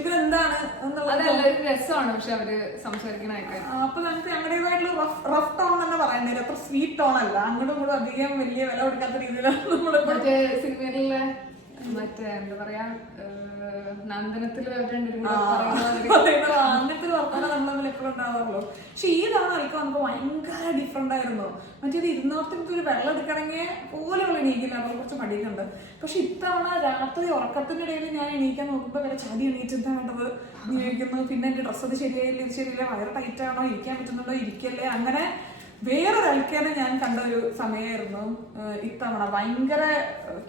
ഇവരെന്താണ് എന്നുള്ളത് രസമാണ്. പക്ഷെ അവര് സംസാരിക്കണൊക്കെ അപ്പൊ ഞങ്ങൾക്ക് ഞങ്ങളുടേതായിട്ടുള്ള റഫ് ടോൺ തന്നെ പറയണ്ടേ. അത്ര സ്വീറ്റ് ടോൺ അല്ല. അങ്ങോട്ടും കൂടെ അധികം വലിയ വില കൊടുക്കാത്ത രീതിയിലാണ് നമ്മള് മറ്റേ സിനിമയിലുള്ള മറ്റേ എന്താ പറയാ നന്ദനത്തില് അങ്ങനത്തെ വർത്തമാനം നമ്മൾ തമ്മിൽ എപ്പോഴും ഉണ്ടാവാറുള്ളൂ. പക്ഷെ ഈ തവണ അൽക്ക് വന്നപ്പോ ഭയങ്കര ഡിഫറെന്റ് ആയിരുന്നു. മറ്റേത് ഇരുന്നോർത്തിനൊക്കെ ഒരു വെള്ളം എടുക്കണമെങ്കിൽ പോലും അവൾ എണീക്കില്ല, അവളെ കുറച്ച് മടിയുണ്ട്. പക്ഷെ ഇത്തവണ രാത്രി ഉറക്കത്തിന്റെ ഇടയിൽ ഞാൻ എണീക്കാൻ നോക്കുമ്പോ വരെ ചതി എണീറ്റിട്ടാ വേണ്ടത് എണീക്കുന്നു. പിന്നെ എന്റെ ഡ്രസ്സ് അത് ശരിയായില്ല, ഇത് ശരിയില്ല, വയറ് ടൈറ്റ് ആണോ, ഇരിക്കാൻ പറ്റുന്നുണ്ടോ, ഇരിക്കല്ലേ, അങ്ങനെ വേറൊരു അൽക്കേനെ ഞാൻ കണ്ട ഒരു സമയമായിരുന്നു ഇത്തവണ. ഭയങ്കര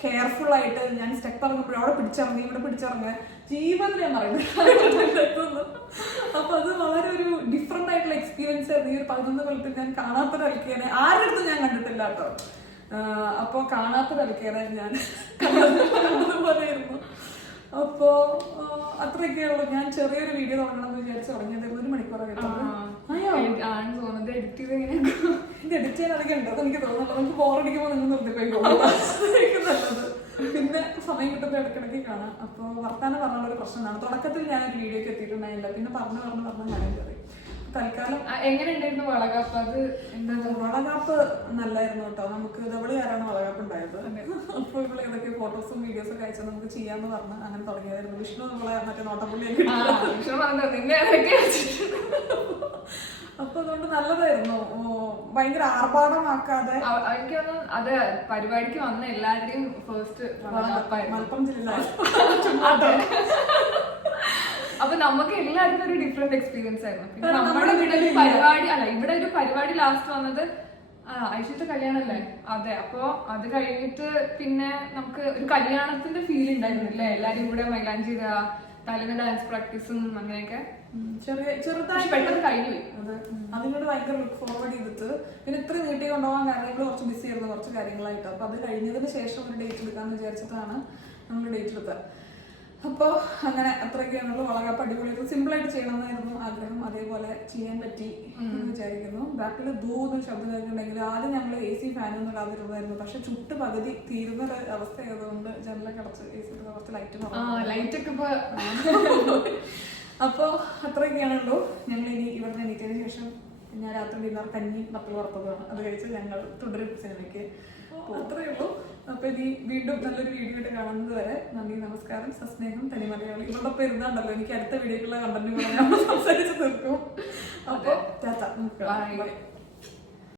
കെയർഫുൾ ആയിട്ട് ഞാൻ സ്റ്റെപ്പ് ഇറങ്ങുമ്പോഴും അവിടെ പിടിച്ചിറങ്ങി ഇവിടെ പിടിച്ചിറങ്ങുക ജീവിതത്തിൽ ഞാൻ പറയുന്നത്. അപ്പൊ അത് വളരെ ഒരു ഡിഫറെന്റ് ആയിട്ടുള്ള എക്സ്പീരിയൻസ് ആയിരുന്നു. ഈ ഒരു 11 കൊല്ലത്തിൽ ഞാൻ കാണാത്തൊരു അൽക്കേനെ ആരുടെ അടുത്തും ഞാൻ കണ്ടിട്ടില്ല കേട്ടോ. അപ്പൊ കാണാത്തൊരു അൽക്കേനെ ഞാൻ കണ്ടതുപോലെയായിരുന്നു. അപ്പോ അത്രയൊക്കെയുള്ളൂ. ഞാൻ ചെറിയൊരു വീഡിയോ തുടങ്ങണമെന്ന് വിചാരിച്ചു തുടങ്ങിയത് 1 മണിക്കൂറൊക്കെ ഇത് എഡിറ്റ് ചെയ്യാൻ അതൊക്കെ ഉണ്ടോ എനിക്ക് തോന്നുന്നു. നമുക്ക് ബോറടിക്കുമ്പോൾ നിങ്ങൾ നിർത്തിപ്പോയിക്കോളൂ നല്ലത്. പിന്നെ സമയം കിട്ടുമ്പോൾ ഇടയ്ക്കിടയ്ക്ക് കാണാം. അപ്പോൾ വർത്താനം പറഞ്ഞുള്ള ഒരു പ്രശ്നമാണ്. തുടക്കത്തിൽ ഞാനൊരു വീഡിയോക്ക് എത്തിയിട്ടുണ്ടായില്ല. പിന്നെ പറഞ്ഞു ഞാനും കയറി. തൽക്കാലം എങ്ങനെയുണ്ടായിരുന്നു വളകാപ്പ്? അത് എന്താ വളകാപ്പ് നല്ലായിരുന്നു കേട്ടോ. നമുക്ക് ധവളി ആരാണ് വളകാപ്പ് ഉണ്ടായത്. അപ്പൊ ഇവിടെ ഏതൊക്കെ ഫോട്ടോസും വീഡിയോസും ഒക്കെ അയച്ചാൽ നമുക്ക് ചെയ്യാന്ന് പറഞ്ഞ് അങ്ങനെ തുടങ്ങിയതായിരുന്നു. വിഷ്ണു നമ്മളെ മറ്റേ നോട്ടപ്പുള്ളിയൊക്കെ അപ്പൊ അതുകൊണ്ട് നല്ലതായിരുന്നു. ഭയങ്കര ആർഭാടമാക്കാതെ. എനിക്ക് തോന്നുന്നു അത് പരിപാടിക്ക് വന്ന എല്ലാവരുടെയും ഫസ്റ്റ് മലപ്പുറം ജില്ലയിലായി. അപ്പൊ നമുക്ക് എല്ലാവർക്കും ഒരു ഡിഫറെന്റ് എക്സ്പീരിയൻസ് ആയിരുന്നു. പിന്നെ നമ്മുടെ ഇവിടെ ഒരു പരിപാടി ഇവിടെ ഒരു പരിപാടി ലാസ്റ്റ് വന്നത് ഐശ്വര്യത്തെ കല്യാണല്ലേ? അതെ. അപ്പൊ അത് കഴിഞ്ഞിട്ട് പിന്നെ നമുക്ക് ഒരു കല്യാണത്തിന്റെ ഫീൽ ഉണ്ടായിരുന്നില്ലേ? എല്ലാരും കൂടെ മൈലാഞ്ചി ഇടുക, തലേന്ന് ഡാൻസ് പ്രാക്ടീസും അങ്ങനെയൊക്കെ ചെറുതായി പെട്ടെന്ന് കഴിഞ്ഞു. അതെ, അതിനോട് ഭയങ്കര ലുക്ക് ഫോർവേഡ് ചെയ്തിട്ട് പിന്നെ ഇത്ര നീട്ടി കൊണ്ടുപോകാൻ കാര്യങ്ങൾ കുറച്ച് ബിസി ആയിരുന്നു കുറച്ച് കാര്യങ്ങളായിട്ട്. അപ്പൊ അത് കഴിഞ്ഞതിന് ശേഷം ഒരു ഡേറ്റ് എടുക്കാന്ന് വിചാരിച്ചിട്ടാണ് നമ്മൾ ഡേറ്റ് എടുത്തത്. അപ്പോൾ അങ്ങനെ അത്രയൊക്കെയാണുള്ളൂ. വളകാപ്പ് അടിപൊളിയായിട്ട് സിമ്പിളായിട്ട് ചെയ്യണമെന്നായിരുന്നു ആഗ്രഹം. അതേപോലെ ചെയ്യാൻ പറ്റി എന്ന് വിചാരിക്കുന്നു. ബാക്കിൽ ദൂരം ശബ്ദം കേൾക്കുന്നുണ്ടെങ്കിൽ ആദ്യം ഞങ്ങൾ AC ഫാനൊന്നും ഇടാതിരുന്നായിരുന്നു. പക്ഷെ ചുട്ട് പകുതി തീരുന്ന ഒരു അവസ്ഥ ആയതുകൊണ്ട് ജനലൊക്കെ അടച്ച് AC കുറച്ച് ലൈറ്റ് ഒക്കെ അപ്പോൾ അത്രയൊക്കെയാണുള്ളൂ. ഞങ്ങൾ ഇനി ഇവിടുന്ന് എണീറ്റതിന് ശേഷം ഞാൻ രാത്രി ഡിന്നർ കഞ്ഞി മക്കൾ വറുത്തതാണ്. അത് കഴിച്ച് ഞങ്ങൾ തുടരും സിനിമയ്ക്ക്. അത്രയേ ഉള്ളൂ. അപ്പൊ ഇനി വീണ്ടും നല്ലൊരു വീഡിയോ ആയിട്ട് കാണുന്നത് വരെ നന്ദി, നമസ്കാരം, സസ്നേഹം, തനിമലയാളി. ഇവരുടെ പെരുന്നാണ്ടല്ലോ, എനിക്ക് അടുത്ത വീഡിയോക്കുള്ള കണ്ടന്റ് ഞാൻ സംസാരിച്ച് തീർക്കും. അപ്പൊ ടാറ്റ.